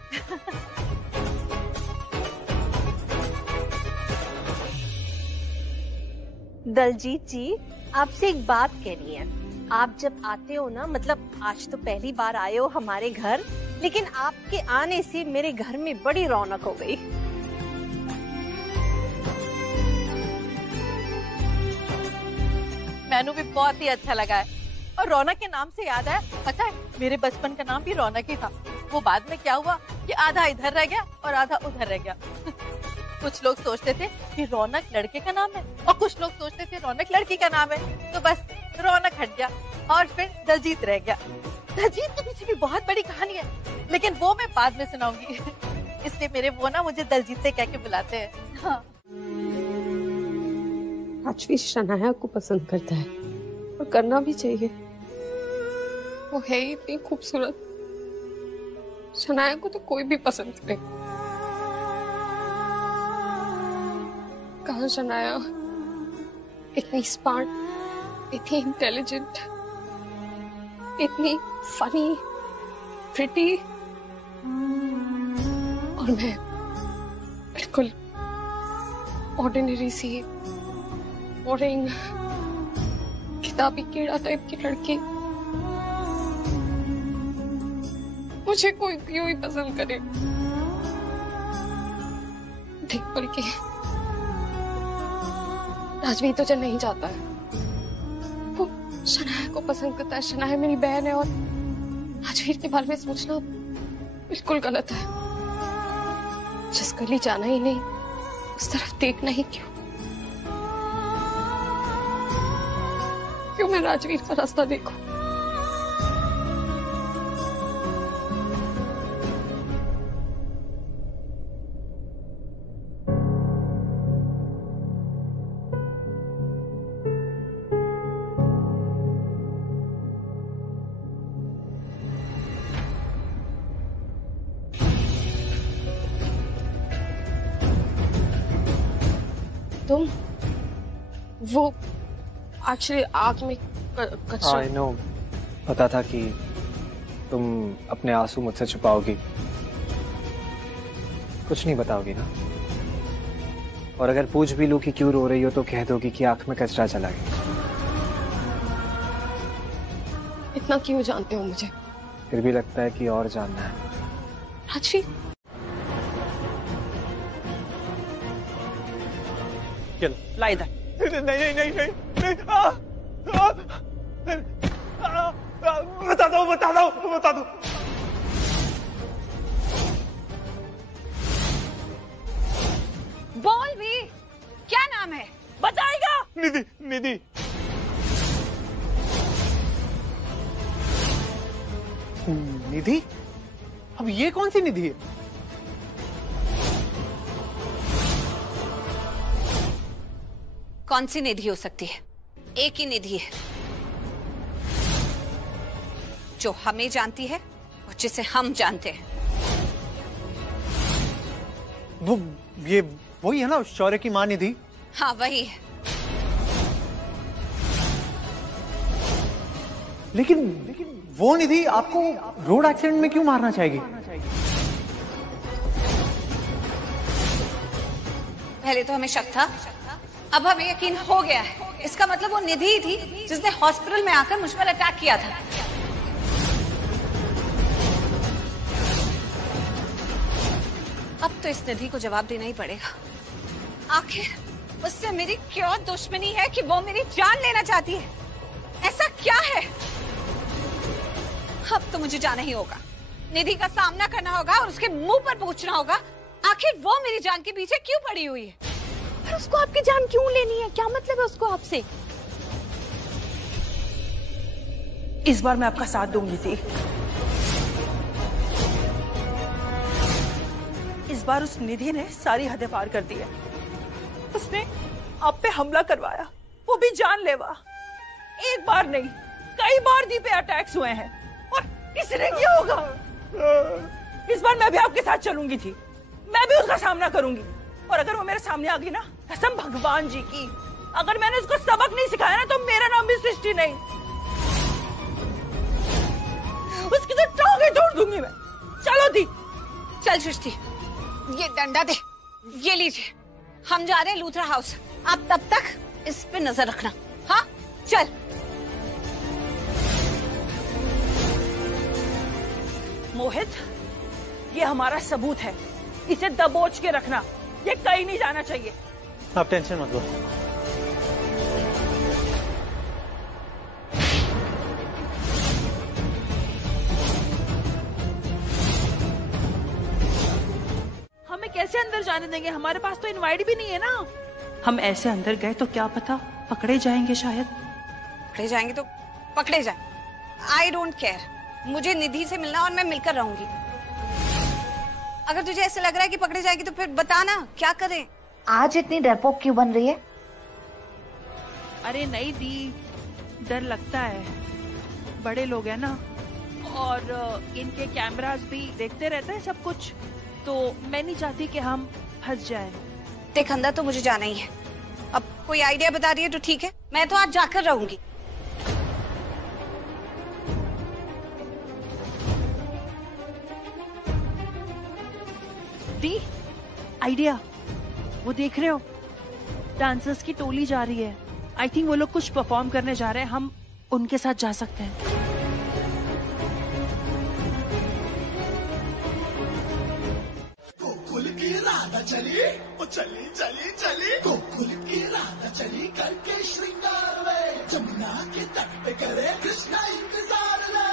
दलजीत जी, आपसे एक बात कहनी है। आप जब आते हो ना, मतलब आज तो पहली बार आए हो हमारे घर, लेकिन आपके आने से मेरे घर में बड़ी रौनक हो गई। मैनू भी बहुत ही अच्छा लगा है। और रौनक के नाम से याद आया, पता है मेरे बचपन का नाम भी रौनक ही था। वो बाद में क्या हुआ कि आधा इधर रह गया और आधा उधर रह गया। कुछ लोग सोचते थे कि रौनक लड़के का नाम है और कुछ लोग सोचते थे रौनक लड़की का नाम है, तो बस रौनक हट गया और फिर दलजीत रह गया। दलजीत के पीछे भी बहुत बड़ी कहानी है, लेकिन वो मैं बाद में सुनाऊंगी। इसलिए मेरे वो ना मुझे दलजीत से कह के बुलाते हैं। हाँ। राजवीर शनाया को पसंद करता है और करना भी चाहिए। वो है ही इतनी खूबसूरत, शनाया को तो कोई भी पसंद करे। कहाँ शनाया इतनी स्मार्ट, इतनी इंटेलिजेंट, इतनी फनी, प्रिटी, और मैं बिल्कुल ऑर्डिनरी सी बोरिंग किताबी कीड़ा टाइप की लड़की। मुझे कोई क्यों ही पसंद करे। ठीक बल्कि राजवीर तो चल नहीं चाहता है, वो शनाया को पसंद करता है। शनाया मेरी बहन है और राजवीर के बारे में सोचना बिल्कुल गलत है। जिस गली जाना ही नहीं उस तरफ देखना ही क्यों मैं राजवीर का रास्ता देखूं। तुम वो एक्चुअली आग में कचरा। I know, पता था कि तुम अपने आंसू मुझसे छुपाओगी, कुछ नहीं बताओगी ना। और अगर पूछ भी लूं कि क्यों रो रही हो तो कह दोगी कि आंख में कचरा चला गया। इतना क्यों जानते हो मुझे? फिर भी लगता है कि और जानना है। राजवीर चलो ला इधर। नहीं नहीं नहीं नहीं नहीं बता दो बता दो बता दो। बोल भी, क्या नाम है? बताएगा? निधि निधि। निधि? अब ये कौन सी निधि है? कौन सी निधि हो सकती है? एक ही निधि है जो हमें जानती है और जिसे हम जानते हैं। वो ये वही है ना, शौर्य की मां निधि? हाँ वही है। लेकिन वो निधि आपको रोड एक्सीडेंट में क्यों मारना चाहेगी? पहले तो हमें शक था, अब हमें यकीन हो गया है। इसका मतलब वो निधि ही थी जिसने हॉस्पिटल में आकर मुझ पर अटैक किया था। अब तो इस निधि को जवाब देना ही पड़ेगा। आखिर उससे मेरी क्या दुश्मनी है कि वो मेरी जान लेना चाहती है? ऐसा क्या है? अब तो मुझे जाना ही होगा, निधि का सामना करना होगा और उसके मुंह पर पूछना होगा आखिर वो मेरी जान के पीछे क्यों पड़ी हुई है। पर उसको आपकी जान क्यों लेनी है? क्या मतलब है उसको आपसे? इस बार मैं आपका साथ दूंगी थी। इस बार उस निधि ने सारी हदें पार कर दी है। उसने आप पे हमला करवाया, वो भी जानलेवा। एक बार नहीं, कई बार दी पे अटैक्स हुए हैं और किसने किया होगा? इस बार मैं भी आपके साथ चलूंगी थी, मैं भी उसका सामना करूंगी। और अगर वो मेरे सामने आ गई ना, कसम भगवान जी की, अगर मैंने उसको सबक नहीं सिखाया ना तो मेरा नाम भी सृष्टि नहीं। उसकी तो टांगें तोड़ दूंगी मैं। चलो दी। चल सृष्टि, ये डंडा दे, ये लीजिए। हम जा रहे हैं लूथरा हाउस, आप तब तक इस पे नजर रखना। हाँ चल। मोहित, ये हमारा सबूत है, इसे दबोच के रखना, ये कहीं नहीं जाना चाहिए। आप टेंशन मत लो। हमें कैसे अंदर जाने देंगे? हमारे पास तो इनवाइट भी नहीं है ना। हम ऐसे अंदर गए तो क्या पता पकड़े जाएंगे। शायद पकड़े जाएंगे तो पकड़े जाए, आई डोंट केयर। मुझे निधि से मिलना और मैं मिलकर रहूंगी। अगर तुझे ऐसे लग रहा है कि पकड़े जाएगी तो फिर बताना क्या करें। आज इतनी डरपोक क्यों बन रही है? अरे नहीं दी, डर लगता है, बड़े लोग हैं ना, और इनके कैमरास भी देखते रहते हैं सब कुछ, तो मैं नहीं चाहती कि हम फंस जाएं। देख अंदर तो मुझे जाना ही है। अब कोई आइडिया बता रही है तो ठीक है, मैं तो आज जाकर रहूंगी। दी आइडिया, वो देख रहे हो, डांसर्स की टोली जा रही है आई थिंक वो लोग कुछ परफॉर्म करने जा रहे हैं, हम उनके साथ जा सकते हैं। गोकुल की राधा चली, ओ चली चली चली, गोकुल की राधा चली करके श्रृंगार में, जमुना के तट पे करे कृष्णा इंतजार ले।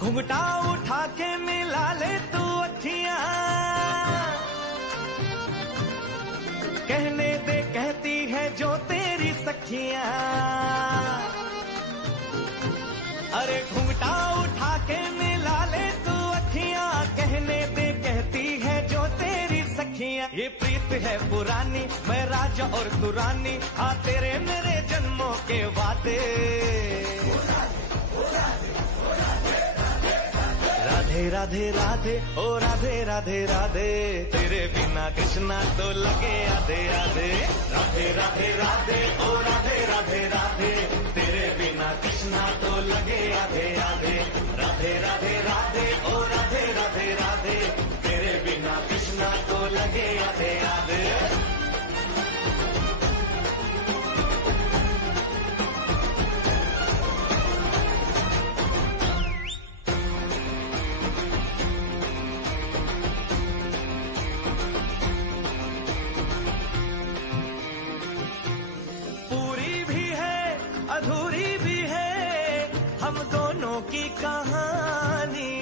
घुंघटा उठा के मिला ले तू अखियां, कहने दे कहती है जो तेरी सखियां। अरे घुंघटा उठा के मिला ले तू अखियां, कहने दे कहती है जो तेरी सखियां। ये प्रीत है पुरानी, मैं राजा और तू रानी, हाँ तेरे मेरे जन्मों के वादे। राधे राधे राधे ओ राधे राधे राधे, तेरे बिना कृष्णा तो लगे आधे आधे। राधे राधे राधे ओ राधे राधे राधे, तेरे बिना कृष्णा तो लगे आधे आधे। राधे राधे राधे ओ राधे राधे राधे, तेरे बिना कृष्णा तो लगे आधे आधे। अधूरी भी है हम दोनों की कहानी,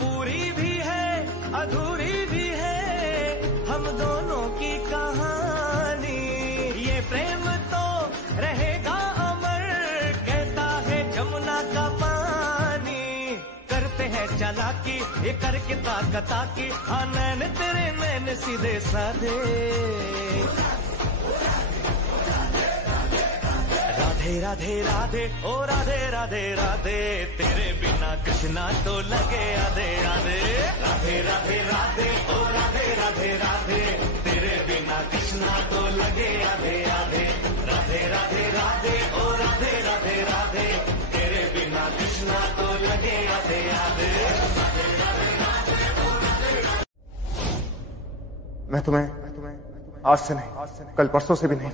पूरी भी है अधूरी भी है हम दोनों की कहानी। ये प्रेम तो रहेगा अमर, कहता है जमुना का पानी। करते हैं चालाकी ये करके ताकता की, हाँ नैन तेरे नैन सीधे साधे। राधे राधे राधे ओ राधे राधे राधे, तेरे बिना कृष्णा तो लगे आधे आधे। राधे राधे राधे ओ राधे राधे राधे, तेरे बिना कृष्णा तो लगे आधे आधे। राधे राधे राधे ओ राधे राधे राधे, तेरे बिना कृष्णा तो लगे आधे आधे। मैं तुम्हें आज से नहीं, कल परसों से भी नहीं,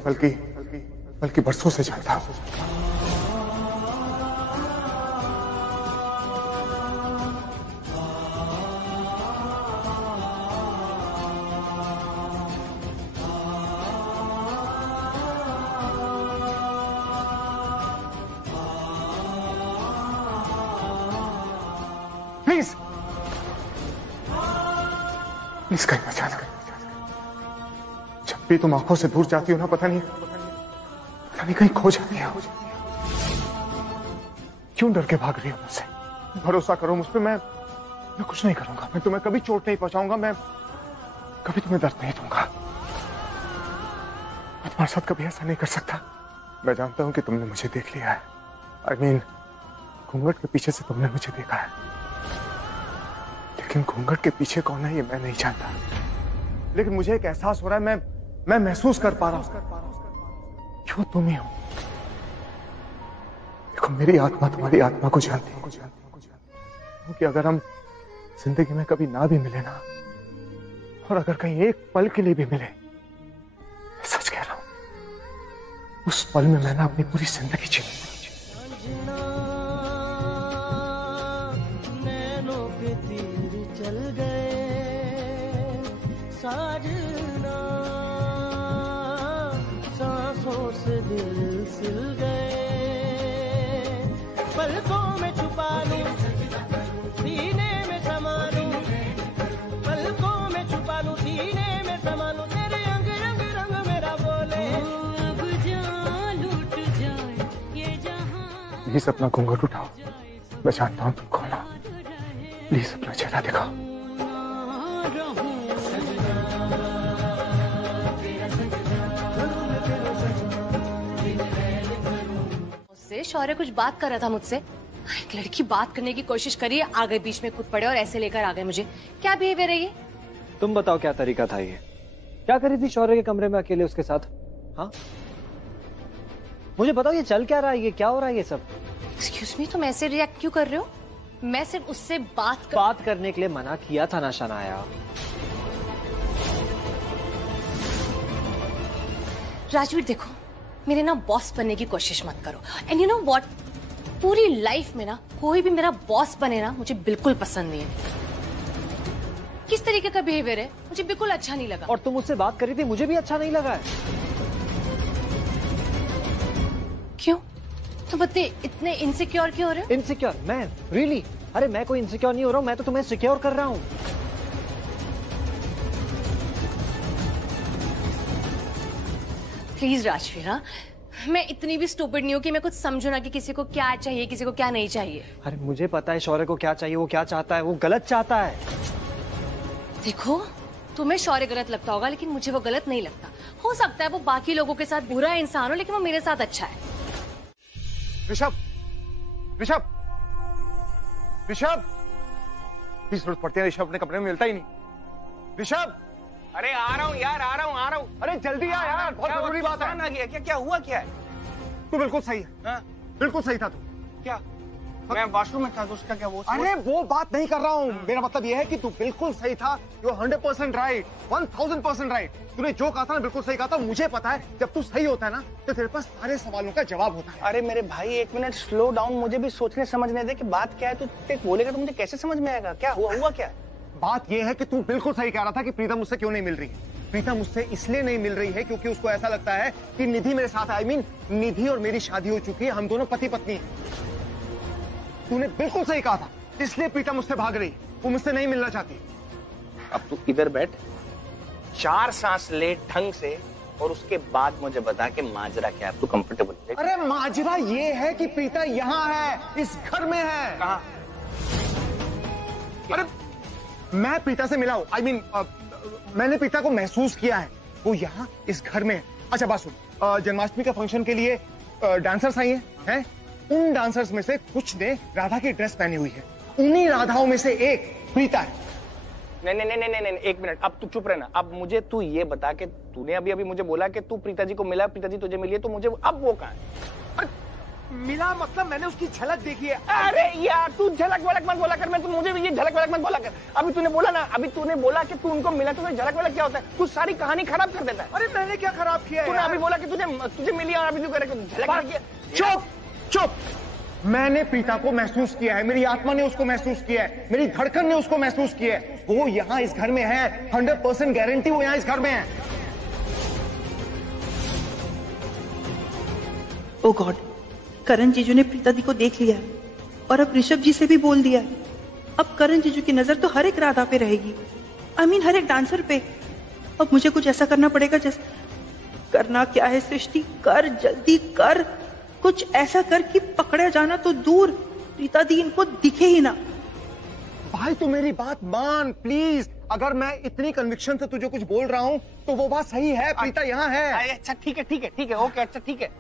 बल्कि बरसों से जानता हूं। प्लीज कहीं मत जाना। जब भी तुम आंखों से दूर जाती हो ना, पता नहीं कहीं खो जाती हो। क्यों डर के भाग रही हो मुझसे? भरोसा करो मुझ पे, मैं कुछ नहीं करूंगा। मैं तुम्हें कभी चोट नहीं पहुंचाऊंगा, मैं कभी तुम्हें दर्द नहीं दूंगा। मैं तुम्हारे साथ कभी ऐसा नहीं कर सकता। मैं जानता हूं कि तुमने मुझे देख लिया है। I mean, घूंघट के पीछे से तुमने मुझे देखा है, लेकिन घूंघट के पीछे कौन है ये मैं नहीं जानता। लेकिन मुझे एक एहसास हो रहा है, मैं महसूस कर पा रहा हूं क्यों तुम ही हो। देखो मेरी आत्मा तुम्हारी आत्मा को जानती है, क्योंकि अगर हम जिंदगी में कभी ना भी मिले ना, और अगर कहीं एक पल के लिए भी मिले, मैं सच कह रहा हूं उस पल में मैंने अपनी पूरी जिंदगी जी। नैनों के तीर चल गए साजना, सांसों से दिल सिल गए। पलकों में छुपा लूं, सीने में समा लूं, पलकों में छुपा लूं, सीने में समा लूं, तेरे अंग रंग रंग मेरा बोले। अब जान लूट जाए ये जहां। प्लीज अपना घूंघट उठाओ, मैं जानता हूं तुम कौन हो। प्लीज अपना चेहरा दिखाओ। शौर्य कुछ बात कर रहा था मुझसे। एक लड़की बात करने की कोशिश करी, आ गए बीच में, कूद पड़े और ऐसे लेकर आ गए मुझे। क्या बिहेवियर है ये? तुम बताओ क्या तरीका था ये? क्या करी थी शौर्य के कमरे में अकेले उसके साथ? हाँ, मुझे बताओ ये चल क्या रहा है, ये क्या हो रहा है ये सब? एक्सक्यूज मी, तुम ऐसे रिएक्ट क्यों कर रहे हो? मैं सिर्फ उससे बात करने के लिए मना किया था ना शनाया। राजवीर देखो, मेरे ना बॉस बनने की कोशिश मत करो। एंड यू नो व्हाट, पूरी लाइफ में ना कोई भी मेरा बॉस बने ना मुझे बिल्कुल पसंद नहीं है। किस तरीके का बिहेवियर है, मुझे बिल्कुल अच्छा नहीं लगा। और तुम मुझसे बात करी थी, मुझे भी अच्छा नहीं लगा है। क्यों? तुम इतने इनसिक्योर क्यों हो रहे हो? इनसिक्योर? मैं? रियली? अरे मैं कोई इनसिक्योर नहीं हो रहा हूँ, मैं तो तुम्हें सिक्योर कर रहा हूँ। प्लीज राजवीर, हाँ? मैं इतनी भी स्टूपिड नहीं हूँ कि मैं कुछ समझू ना कि किसी को क्या चाहिए, किसी को क्या नहीं चाहिए। अरे मुझे पता है शौर्य को क्या चाहिए, वो क्या चाहता है, वो गलत चाहता है। देखो, तुम्हें शौर्य गलत लगता होगा, लेकिन मुझे वो गलत नहीं लगता। हो सकता है वो बाकी लोगों के साथ बुरा इंसान हो, लेकिन वो मेरे साथ अच्छा है। ऋषभ, ऋषभ, ऋषभ, प्लीज जरूरत पड़ती है, ऋषभ अपने कमरे में मिलता ही नहीं। ऋषभ, अरे आ रहा हूँ यार, आ रहा हूँ। अरे जल्दी आ यार, बहुत जरूरी बात है। आ गया क्या? क्या हुआ क्या है? तू बिल्कुल सही है। हाँ? बिल्कुल सही था तू। क्या? मैं वॉशरूम में था तो उसका क्या? वो अरे वो बात नहीं कर रहा हूँ, मेरा मतलब यह है कि तू बिल्कुल सही था। You 100% right, 1000% right. तूने जो कहा था ना बिल्कुल सही कहा था। मुझे पता है जब तू सही होता है ना तो तेरे पास सारे सवालों का जवाब होता है। अरे मेरे भाई, एक मिनट स्लो डाउन, मुझे भी सोचने समझने दे कि बात क्या है। तू बोलेगा तो मुझे कैसे समझ में आएगा? क्या हुआ क्या? बात यह है कि तू बिल्कुल सही कह रहा था कि प्रीता मुझसे क्यों नहीं मिल रही है। प्रीता मुझसे इसलिए नहीं मिल रही है क्योंकि उसको ऐसा लगता है कि निधि मेरे साथ, आई मीन निधि और मेरी शादी हो चुकी है, हम दोनों पति पत्नी हैं। तूने बिल्कुल सही कहा था, इसलिए प्रीता मुझसे भाग रही, वो मुझसे नहीं मिलना चाहती। अब तू इधर बैठ, 4 सांस ले ढंग से, और उसके बाद मुझे बता के माजरा क्या है। तू कंफर्टेबल? अरे माजरा ये है कि प्रीता यहाँ है, इस घर में है। कहाँ? अरे मैं प्रीता से मिला हूँ, आई मीन मैंने प्रीता को महसूस किया है, वो यहाँ इस घर में है। अच्छा बात सुन, जन्माष्टमी के फंक्शन के लिए डांसर्स आई हैं? उन डांसर्स में से कुछ ने राधा की ड्रेस पहनी हुई है, उन्हीं राधाओं में से एक प्रीता है। नहीं, एक मिनट, अब तू चुप रहना। अब मुझे तू ये बता के, तूने अभी मुझे बोला कि तू प्रीता जी को मिला, प्रीता जी तुझे मिली है, तो मुझे अब वो कहाँ है? मिला मतलब मैंने उसकी झलक देखी है। अरे यार तू झलक वलक मत बोला कर, मैं तो मुझे भी ये झलक वलक मत बोला कर। अभी तूने बोला ना, अभी तूने बोला कि तू उनको मिला, तो झलक वलक क्या होता है? तू सारी कहानी खराब कर देता है। अरे मैंने क्या खराब किया? तूने अभी बोला कि तुझे मिली और अभी तू कह झलक। चुप चुप, मैंने प्रीता को महसूस किया है, मेरी आत्मा ने उसको महसूस किया है, मेरी धड़कन ने उसको महसूस किया है। वो यहाँ इस घर में है, 100% गारंटी वो यहाँ इस घर में है। ओ गॉड, करण जीजू ने प्रीता दी को देख लिया है और अब ऋषभ जी से भी बोल दिया है। अब करण जीजू की नजर तो हर एक राधा पे रहेगी, आई मीन हर एक डांसर पे। अब मुझे कुछ ऐसा करना पड़ेगा जैसे, करना क्या है सृष्टि, कर जल्दी कर, कुछ ऐसा कर कि पकड़ा जाना तो दूर, प्रीता दी इनको दिखे ही ना। भाई तू मेरी बात मान प्लीज, अगर मैं इतनी कन्विक्शन से तुझे कुछ बोल रहा हूँ तो वो बात सही है, प्रीता यहाँ है। अच्छा ठीक है, ओके, अच्छा ठीक है।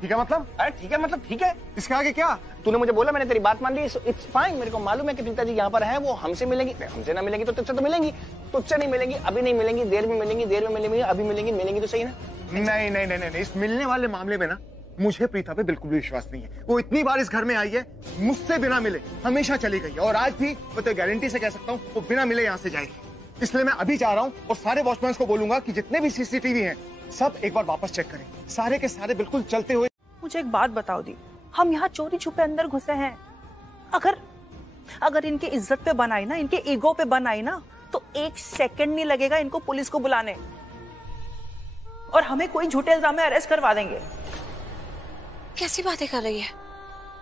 ठीक है मतलब? अरे ठीक है मतलब ठीक है, इसके आगे क्या? तूने मुझे बोला, मैंने तेरी बात मान ली, इट्स फाइन। मेरे को मालूम है कि प्रीता जी यहाँ पर है, वो हमसे मिलेंगी, हमसे ना मिलेंगी तो तुझसे तो मिलेंगी, तुझसे नहीं मिलेंगी, अभी नहीं मिलेंगी, देर में मिलेंगी, अभी मिलेंगी तो सही ना? नहीं, इस मिलने वाले मामले में ना मुझे प्रीता पे बिल्कुल भी विश्वास नहीं है। वो इतनी बार इस घर में आई है, मुझसे बिना मिले हमेशा चली गई है, और आज भी मैं तो गारंटी से कह सकता हूँ वो बिना मिले यहाँ से जाएगी। इसलिए मैं अभी जा रहा हूँ और सारे वॉचमैन को बोलूंगा कि जितने भी सीसीटीवी हैं सब एक बार वापस चेक करें, सारे के सारे बिल्कुल चलते हुए। मुझे एक बात बताओ दी, हम यहाँ चोरी छुपे अंदर घुसे हैं, अगर इनके इज्जत पे बनाई ना, इनके ईगो पे बनाई ना, तो 1 सेकंड नहीं लगेगा इनको पुलिस को बुलाने, और हमें कोई झूठे इल्जाम में अरेस्ट करवा देंगे। कैसी बातें कर रही है?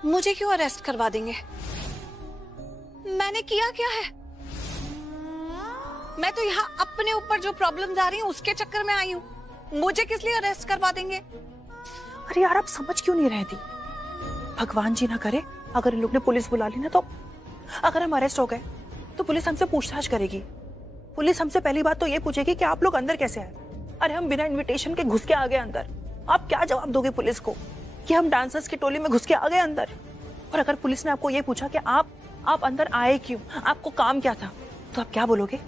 मुझे क्यों अरेस्ट करवा देंगे? मैंने किया क्या है? मैं तो यहाँ अपने ऊपर जो प्रॉब्लम्स आ रही हैं उसके चक्कर में आई हूँ, मुझे किस लिए अरेस्ट करवा देंगे? अरे यार आप समझ क्यों नहीं रहती? भगवान जी ना करे अगर इन लोग ने पुलिस बुला ली ना, तो अगर हम अरेस्ट हो गए तो पुलिस हमसे पूछताछ करेगी। पुलिस हमसे पहली बात तो ये पूछेगी कि आप लोग अंदर कैसे आए। अरे हम बिना इनविटेशन के घुस के आ गए अंदर, आप क्या जवाब दोगे पुलिस को? कि हम डांसर्स की टोली में घुस के आ गए अंदर। और अगर पुलिस ने आपको ये पूछा कि आप अंदर आए क्यों, आपको काम क्या था, तो आप क्या बोलोगे?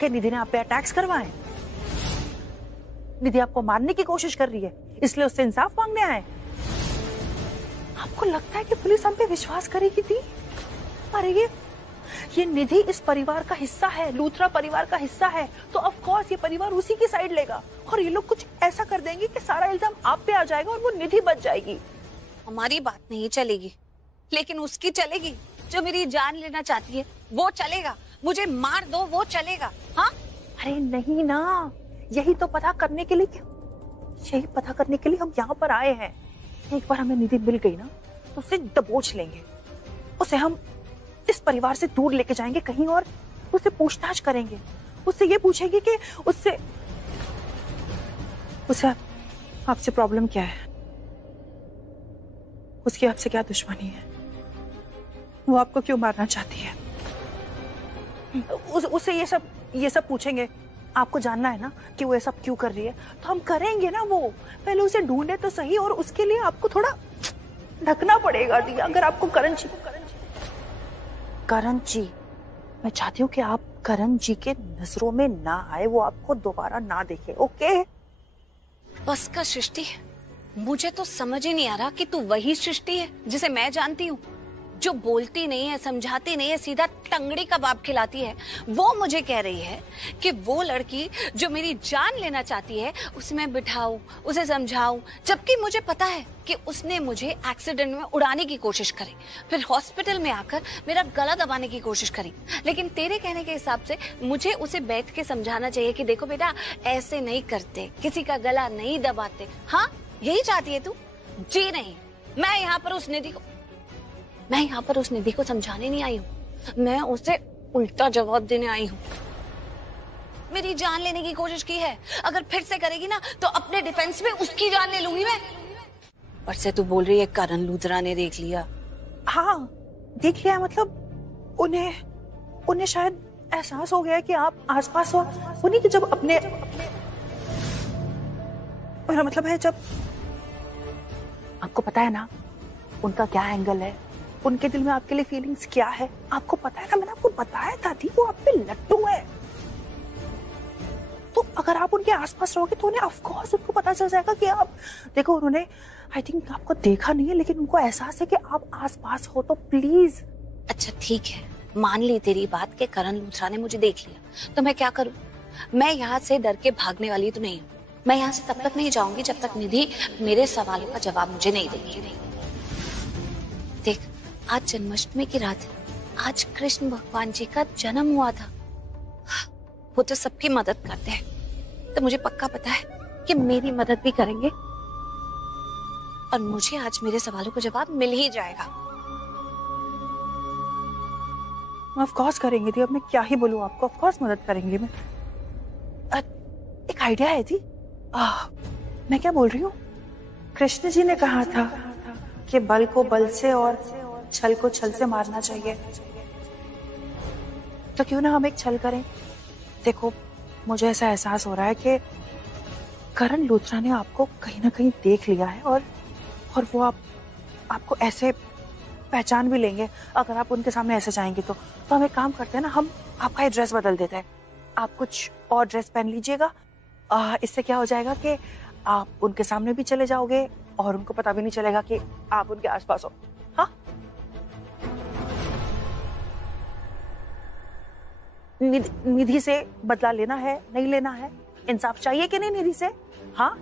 कि निधि ने आप पे अटैक्स करवाए, निधि आपको मारने की कोशिश कर रही है, इसलिए उससे इंसाफ मांगने आए। आपको लगता है कि पुलिस हम पे विश्वास करेगी? थी अरे ये निधि इस परिवार का हिस्सा है, लूथरा परिवार का हिस्सा है, तो ऑफ कोर्स ये परिवार उसी की साइड लेगा। और ये लोग कुछ ऐसा कर देंगे कि सारा इल्जाम आप पे आ जाएगा और वो निधि बच जाएगी। हमारी बात नहीं चलेगी, लेकिन उसकी चलेगी। जो मेरी जान लेना चाहती है वो चलेगा, मुझे मार दो वो चलेगा। हाँ अरे नहीं ना, यही तो पता करने के लिए, यही पता करने के लिए हम यहाँ पर आए हैं। एक बार हमें निधि मिल गई ना तो उसे दबोच लेंगे, उसे हम इस परिवार से दूर लेके जाएंगे कहीं और, उससे पूछताछ करेंगे, उससे ये पूछेंगे कि उससे आपसे प्रॉब्लम क्या है, उसकी आपसे क्या दुश्मनी है, वो आपको क्यों मारना चाहती है, उससे ये सब पूछेंगे। आपको जानना है ना कि वो ये सब क्यों कर रही है, तो हम करेंगे ना वो। पहले उसे ढूंढे तो सही, और उसके लिए आपको थोड़ा ढकना पड़ेगा। दिया अगर आपको करण जी, मैं चाहती हूँ कि आप करण जी के नजरों में ना आए, वो आपको दोबारा ना देखे। ओके बस का सृष्टि, मुझे तो समझ ही नहीं आ रहा कि तू वही सृष्टि है जिसे मैं जानती हूँ, जो बोलती नहीं है, समझाती नहीं है, सीधा टंगड़ी कबाब खिलाती है। वो मुझे कह रही है कि वो लड़की जो मेरी जान लेना चाहती है उसे मैं बिठाऊं, उसे समझाऊं, जबकि मुझे पता है कि उसने मुझे एक्सीडेंट में उड़ाने की कोशिश करी, फिर हॉस्पिटल में आकर मेरा गला दबाने की कोशिश करी। लेकिन तेरे कहने के हिसाब से मुझे उसे बैठ के समझाना चाहिए कि देखो बेटा, ऐसे नहीं करते, किसी का गला नहीं दबाते। हाँ यही चाहती है तू? जी नहीं, मैं यहाँ पर उस निधि को समझाने नहीं आई हूँ, मैं उसे उल्टा जवाब देने आई हूँ। मेरी जान लेने की कोशिश की है, अगर फिर से करेगी ना तो अपने डिफेंस में उसकी जान ले लूंगी मैं। पर से तू बोल रही है करण लूथरा ने देख लिया? हाँ देख लिया, मतलब उन्हें शायद एहसास हो गया कि आप आसपास हो। उन्हीं के जब अपने मेरा मतलब है, जब आपको पता है ना उनका क्या एंगल है, उनके दिल में आपके लिए फीलिंग्स क्या है, आपको पता है ना। मैंने आपको बताया था थी वो आप पे लट्टू है, तो अगर आप उनके आसपास रहोगे तो उन्हें ऑफ कोर्स उनको पता चल जाएगा कि आप देखो, उन्होंने आई थिंक आपको देखा नहीं है, लेकिन उनको एहसास है कि आप आसपास हो, तो प्लीज। अच्छा ठीक है, मान ली तेरी बात के करण लूथरा ने मुझे देख लिया, तो मैं क्या करूं? मैं यहाँ से डर के भागने वाली तो नहीं हूँ। मैं यहाँ से तब तक नहीं जाऊंगी जब तक निधि मेरे सवालों का जवाब मुझे नहीं देगी। देख, आज जन्माष्टमी की रात है, आज कृष्ण भगवान जी का जन्म हुआ था। वो तो सबकी मदद करते हैं, तो मुझे पक्का पता है कि मेरी मदद भी करेंगे, और मुझे आज मेरे सवालों का जवाब मिल ही जाएगा। ऑफ कोर्स करेंगे थी, अब मैं क्या ही बोलूं आपको, ऑफ कोर्स मदद करेंगे। मैं एक आइडिया है थी, मैं क्या बोल रही हूँ, कृष्ण जी ने कहा था कि बल को बल से और छल को छल से मारना चाहिए, तो क्यों ना हम एक छल करें। देखो, मुझे ऐसा एहसास हो रहा है कि करण लूथरा ने आपको कहीं ना कहीं देख लिया है, और वो आपको ऐसे पहचान भी लेंगे अगर आप उनके सामने ऐसे जाएंगे। तो हम एक काम करते हैं ना, हम आपका ये ड्रेस बदल देते हैं, आप कुछ और ड्रेस पहन लीजिएगा। इससे क्या हो जाएगा कि आप उनके सामने भी चले जाओगे और उनको पता भी नहीं चलेगा कि आप उनके आसपास हो। हाँ, निधि से बदला लेना है, नहीं लेना है, इंसाफ चाहिए कि नहीं निधि से? हाँ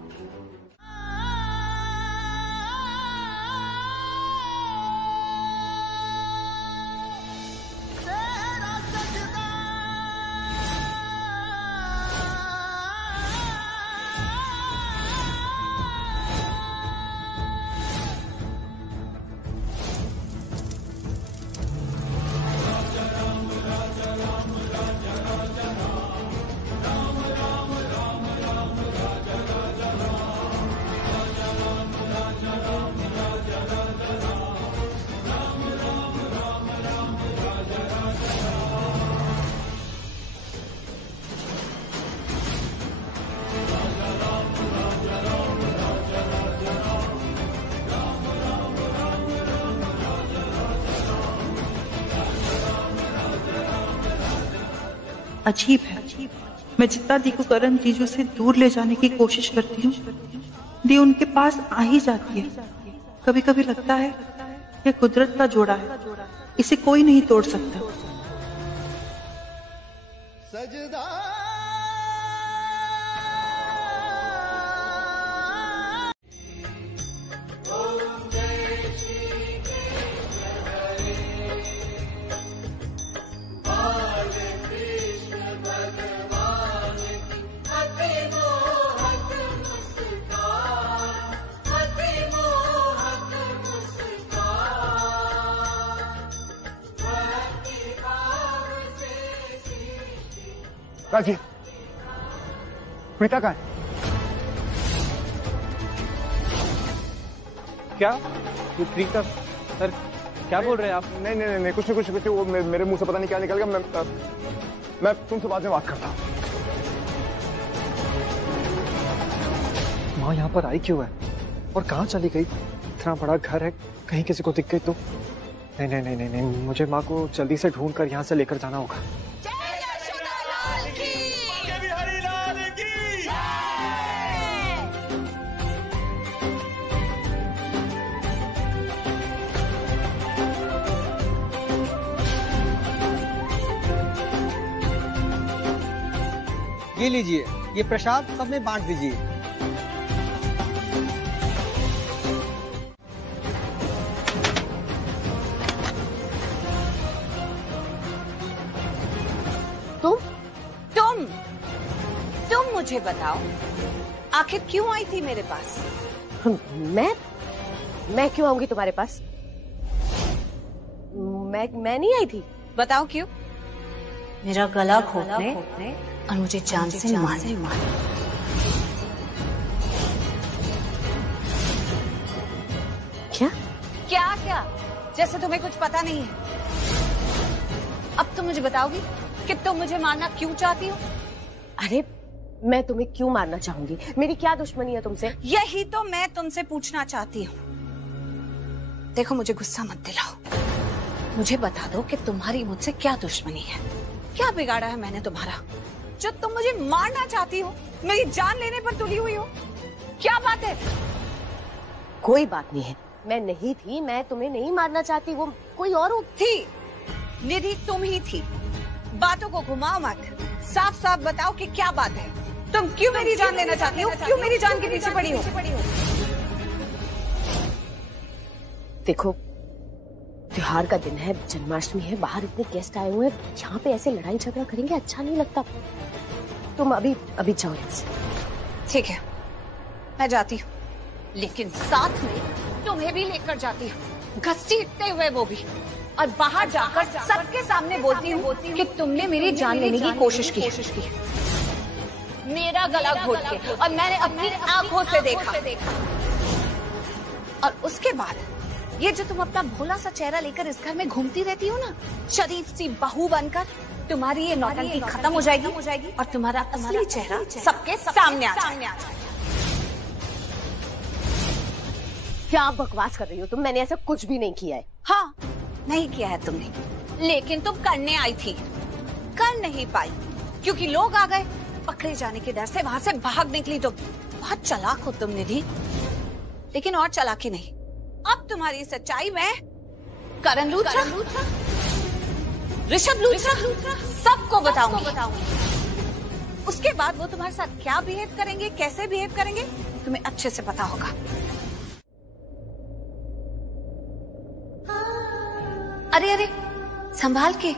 अजीब है। मैं जितना दी को करण जीजू से दूर ले जाने की कोशिश करती हूँ, दी उनके पास आ ही जाती है। कभी कभी लगता है यह कुदरत का जोड़ा है, इसे कोई नहीं तोड़ सकता। सजदा राजी, प्रीता कहाँ है? क्या? ये प्रीता सर क्या बोल रहे हैं आप? नहीं नहीं नहीं, कुछ नहीं, वो मेरे मुंह से पता नहीं क्या निकल गया। मैं तुमसे बाद में बात करता हूँ। माँ यहाँ पर आई क्यों है और कहाँ चली गई? इतना बड़ा घर है, कहीं किसी को दिख गई तो? नहीं नहीं नहीं नहीं नहीं, मुझे माँ को जल्दी से ढूंढ कर यहाँ से लेकर जाना होगा। ये लीजिए, ये प्रसाद सब में बांट दीजिए। तुम मुझे बताओ, आखिर क्यों आई थी मेरे पास? मैं क्यों आऊंगी तुम्हारे पास? मैं नहीं आई थी। बताओ क्यों? मेरा गला घोटने और मुझे जान से मारने। क्या क्या क्या? जैसे तुम्हें कुछ पता नहीं है। अब तुम मुझे बताओगी कि तुम मुझे मारना क्यों चाहती हो? अरे मैं तुम्हें क्यों मारना चाहूंगी? मेरी क्या दुश्मनी है तुमसे? यही तो मैं तुमसे पूछना चाहती हूँ। देखो, मुझे गुस्सा मत दिलाओ, मुझे बता दो कि तुम्हारी मुझसे क्या दुश्मनी है? क्या बिगाड़ा है मैंने तुम्हारा जो तुम मुझे मारना चाहती हो, मेरी जान लेने पर तुली हुई हो? क्या बात है? कोई बात नहीं है, मैं नहीं थी, मैं तुम्हें नहीं मारना चाहती, वो कोई और थी। निधि तुम ही थी। बातों को घुमाओ मत, साफ साफ बताओ कि क्या बात है। तुम क्यों मेरी जान लेना चाहती हो? क्यों मेरी जान के पीछे पड़ी हो? देखो, त्योहार का दिन है, जन्माष्टमी है, बाहर इतने गेस्ट आए हुए हैं, यहाँ पे ऐसे लड़ाई झगड़ा करेंगे अच्छा नहीं लगता। तुम अभी जाओ यहाँ से। ठीक है, मैं जाती हूँ, लेकिन साथ में तुम्हें भी लेकर जाती हूँ, घसीटते हुए वो भी। और बाहर जाकर सबके सामने बोलती हूँ कि तुमने मेरी जान लेने की कोशिश की, मेरा गला घोट के, और मैंने अपनी आंखों से देखा। और उसके बाद ये जो तुम अपना भोला सा चेहरा लेकर इस घर में घूमती रहती हो ना, शरीफ सी बहू बनकर, तुम्हारी ये नौटंकी खत्म हो जाएगी और तुम्हारा असली चेहरा सबके सामने आ जाएगा। क्या बकवास कर रही हो तुम? मैंने ऐसा कुछ भी नहीं किया है। हाँ, नहीं किया है तुमने, लेकिन तुम करने आई थी, कर नहीं पाई क्योंकि लोग आ गए। पकड़े जाने के डर से वहां से भाग निकली। तो बहुत चालाक हो तुम निधि, लेकिन और चालाकी नहीं। अब तुम्हारी सच्चाई में करण लूथरा, ऋषभ लूथरा सबको बताऊंगी। उसके बाद वो तुम्हारे साथ क्या बिहेव करेंगे, कैसे बिहेव करेंगे, तुम्हें अच्छे से पता होगा। अरे अरे, संभाल के,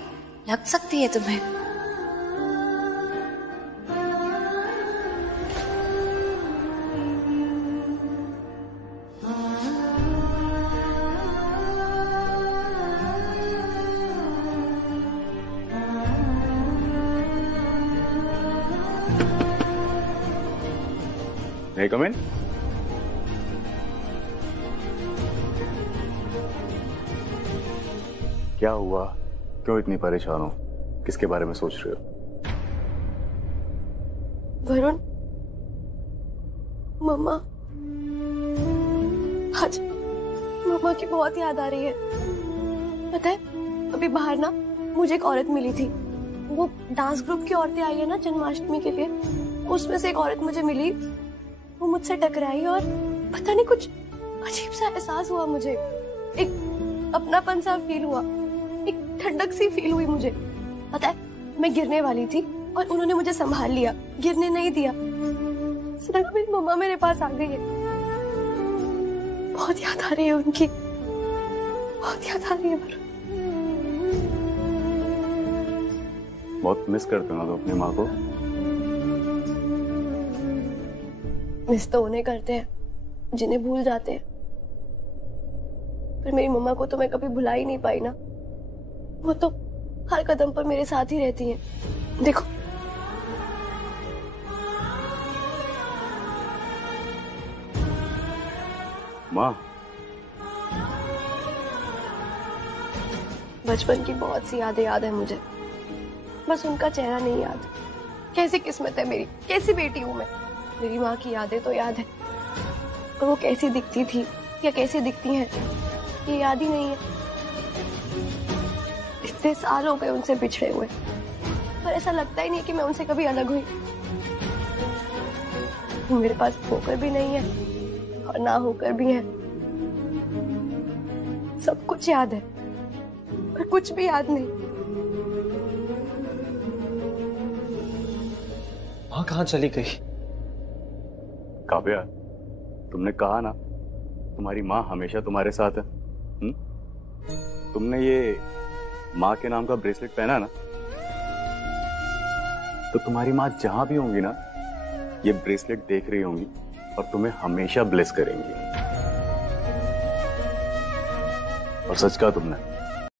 लग सकती है तुम्हें। May I come in? क्या हुआ? क्यों इतनी परेशान हो? किसके बारे में सोच रहे हो? वरुण, मम्मा, आज मम्मा की बहुत याद आ रही है। पता है, अभी बाहर ना मुझे एक औरत मिली थी, वो डांस ग्रुप की औरतें आई है ना जन्माष्टमी के लिए, उसमें से एक औरत मुझे मिली, वो मुझसे टकराई और पता नहीं कुछ अजीब सा एहसास हुआ मुझे, एक अपनापन सा फील हुआ, एक ठंडक सी फील हुई मुझे। पता है मैं गिरने वाली थी और उन्होंने मुझे संभाल लिया, गिरने नहीं दिया। लगा मेरी मम्मा मेरे पास आ गई है। बहुत याद आ रही है उनकी, बहुत याद आ रही है। बहुत मिस करते हो ना तो अपनी माँ को? मिस तो उन्हें करते हैं जिन्हें भूल जाते हैं, पर मेरी मम्मा को तो मैं कभी भुला ही नहीं पाई ना। वो तो हर कदम पर मेरे साथ ही रहती हैं। देखो माँ, बचपन की बहुत सी यादें याद है मुझे, बस उनका चेहरा नहीं याद। कैसी किस्मत है मेरी, कैसी बेटी हूँ मैं। मेरी माँ की यादें तो याद है, और वो कैसी दिखती थी या कैसी दिखती हैं ये याद ही नहीं है। इतने साल हो गए उनसे बिछड़े हुए, पर ऐसा लगता ही नहीं कि मैं उनसे कभी अलग हुई। मेरे पास होकर भी नहीं है और ना होकर भी है। सब कुछ याद है पर कुछ भी याद नहीं। माँ कहाँ चली गई? काव्या, तुमने कहा ना तुम्हारी माँ हमेशा तुम्हारे साथ है। तुमने ये माँ के नाम का ब्रेसलेट पहना ना, तो तुम्हारी माँ जहां भी होंगी ना, ये ब्रेसलेट देख रही होंगी और तुम्हें हमेशा ब्लेस करेंगी। और सच कहा तुमने,